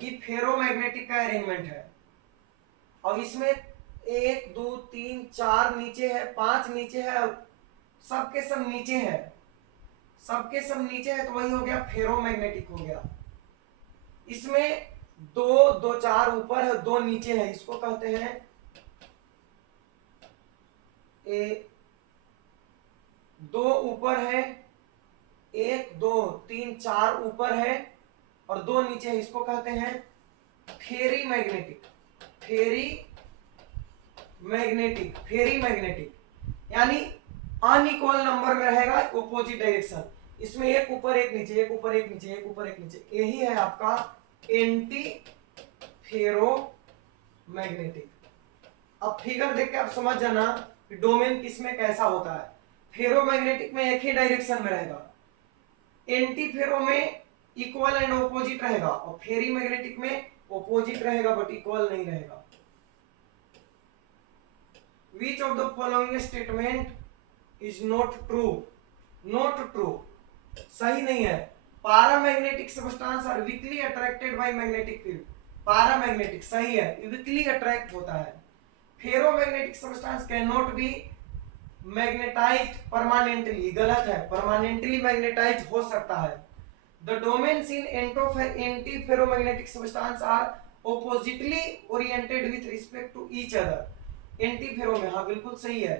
कि फेरोमैग्नेटिक का अरेंजमेंट है, और इसमें 1 2 3 4 नीचे है, 5 नीचे है, और सबके सब नीचे है, तो वही हो गया फेरोमैग्नेटिक हो गया। इसमें 2 4 ऊपर है, 2 नीचे है, इसको कहते हैं 2 ऊपर है, 1 2 3 4 ऊपर है और 2 नीचे है, इसको कहते हैं फेरी मैग्नेटिक, यानी अनइक्वल नंबर में रहेगा ऑपोजिट डायरेक्शन। इसमें एक ऊपर एक नीचे, एक ऊपर एक नीचे, एक ऊपर एक नीचे, यही है आपका एंटी फेरोमैग्नेटिक। अब फिगर देख के आप समझ जाना कि डोमेन किसमें कैसा होता है। फेरोमैग्नेटिक में एक ही डायरेक्शन में रहेगा, एंटी फेरो में इक्वल एंड ऑपोजिट रहेगा, और फेरी मैग्नेटिक में ऑपोजिट रहेगा बट इक्वल नहीं रहेगा। Which of the following statement is not true? Not true, सही नहीं है। Paramagnetic substance are weakly attracted by magnetic field, paramagnetic सही है, वीकली अट्रैक्ट होता है। Ferromagnetic substance can not be magnetised permanently, गलत है, परमानेंटली मैग्नेटाइज हो सकता है। The domains in anti ferromagnetic substance are oppositely oriented with respect to each other. Anti ferro में हाँ बिल्कुल सही है।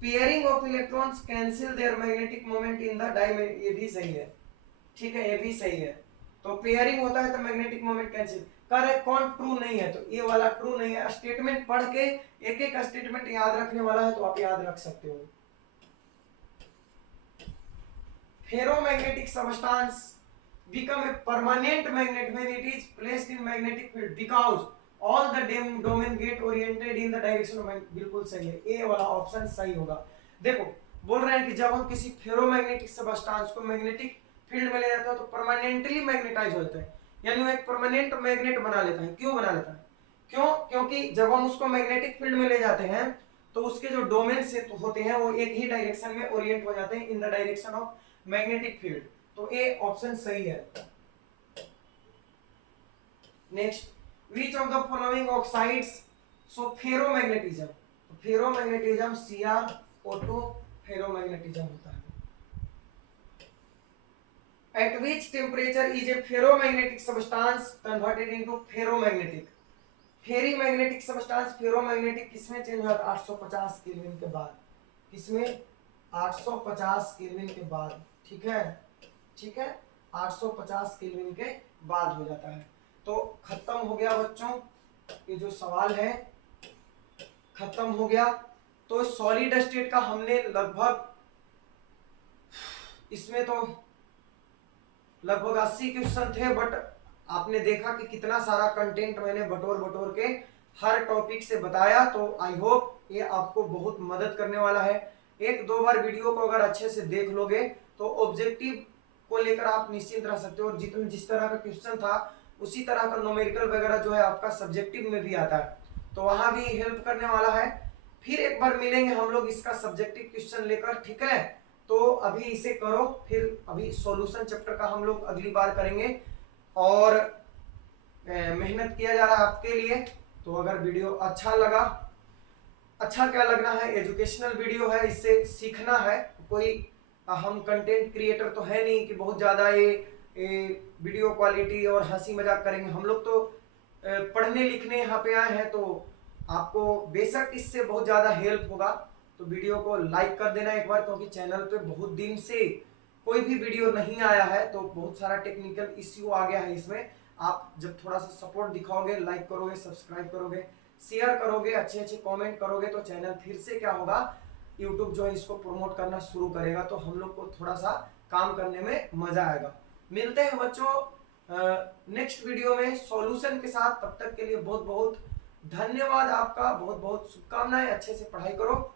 Pairing of electrons cancel their magnetic moment in the dimension, ये भी सही है, ठीक है, ये भी सही है। तो पेयरिंग होता है तो मैग्नेटिक मोमेंट कैंसिल कर है, कौन ट्रू नहीं है, तो ये वाला ट्रू नहीं है। स्टेटमेंट पढ़ के एक एक स्टेटमेंट याद रखने वाला है तो आप याद रख सकते हो। Ferromagnetic substance become a permanent magnet when it is placed in magnetic field because all the domain get oriented in the direction of magnet, बिल्कुल सही है, ए वाला ऑप्शन सही होगा। देखो बोल रहे हैं कि जब हम किसी फेरोमैग्नेटिक सब्सटेंस को मैग्नेटिक फील्ड में ले जाते हैं तो परमानेंटली मैग्नेटाइज होता है, यानी वो एक परमानेंट मैग्नेट बना लेता है। क्यों बना लेता है, क्योंकि जब हम उसको मैग्नेटिक फील्ड में ले जाते हैं तो उसके जो डोमेन से होते हैं वो एक ही डायरेक्शन में ओरिएंट हो जाते हैं, in the direction of magnetic field. तो ए ऑप्शन सही है। Next, which of the following oxides so ferromagnetism, तो फेरोमैग्नेटिज्म Cr फेरोमैग्नेटिज्म होता है। At which temperature is a ferromagnetic substance converted into ferromagnetic, ferrimagnetic substance ferromagnetic किसमें change होगा, 850 kelvin के बाद, किसमें 850 केल्विन के बाद, ठीक है, ठीक है। 850 केल्विन के बाद हो जाता है। तो खत्म हो गया बच्चों, ये जो सवाल है खत्म हो गया। तो सॉलिड स्टेट का हमने लगभग, इसमें तो लगभग 80 क्वेश्चन थे, बट आपने देखा कि कितना सारा कंटेंट मैंने बटोर बटोर के हर टॉपिक से बताया। तो आई होप ये आपको बहुत मदद करने वाला है। एक दो बार वीडियो को अगर अच्छे से देख लोगे तो ऑब्जेक्टिव को लेकर आप निश्चिंत रह सकते हो, और जिस तरह का क्वेश्चन था उसी तरह का न्यूमेरिकल वगैरह जो है आपका सब्जेक्टिव में भी आता है, तो वहां भी हेल्प करने वाला है। फिर एक बार मिलेंगे हम लोग इसका सब्जेक्टिव क्वेश्चन लेकर, ठीक है। तो अभी इसे करो, फिर अभी सॉल्यूशन चैप्टर का हम लोग अगली बार करेंगे, और मेहनत किया जा रहा है आपके लिए। तो अगर वीडियो अच्छा लगा, अच्छा क्या लगना है, एजुकेशनल वीडियो है, इससे सीखना है। कोई हम कंटेंट क्रिएटर तो है नहीं कि बहुत ज्यादा ये वीडियो क्वालिटी और हंसी मजाक करेंगे। हम लोग तो पढ़ने लिखने यहाँ पे आए हैं, तो आपको बेशक इससे बहुत ज्यादा हेल्प होगा। तो वीडियो को लाइक कर देना एक बार, क्योंकि चैनल पे बहुत दिन से कोई भी वीडियो नहीं आया है, तो बहुत सारा टेक्निकल इश्यू आ गया है इसमें। आप जब थोड़ा सा सपोर्ट दिखाओगे, लाइक करोगे, सब्सक्राइब करोगे, शेयर करोगे, अच्छे अच्छे कमेंट करोगे, तो चैनल फिर से क्या होगा, यूट्यूब जो है इसको प्रमोट करना शुरू करेगा, तो हम लोग को थोड़ा सा काम करने में मजा आएगा। मिलते हैं बच्चों नेक्स्ट वीडियो में सॉल्यूशन के साथ। तब तक के लिए बहुत बहुत धन्यवाद आपका, बहुत बहुत शुभकामनाएं। अच्छे से पढ़ाई करो।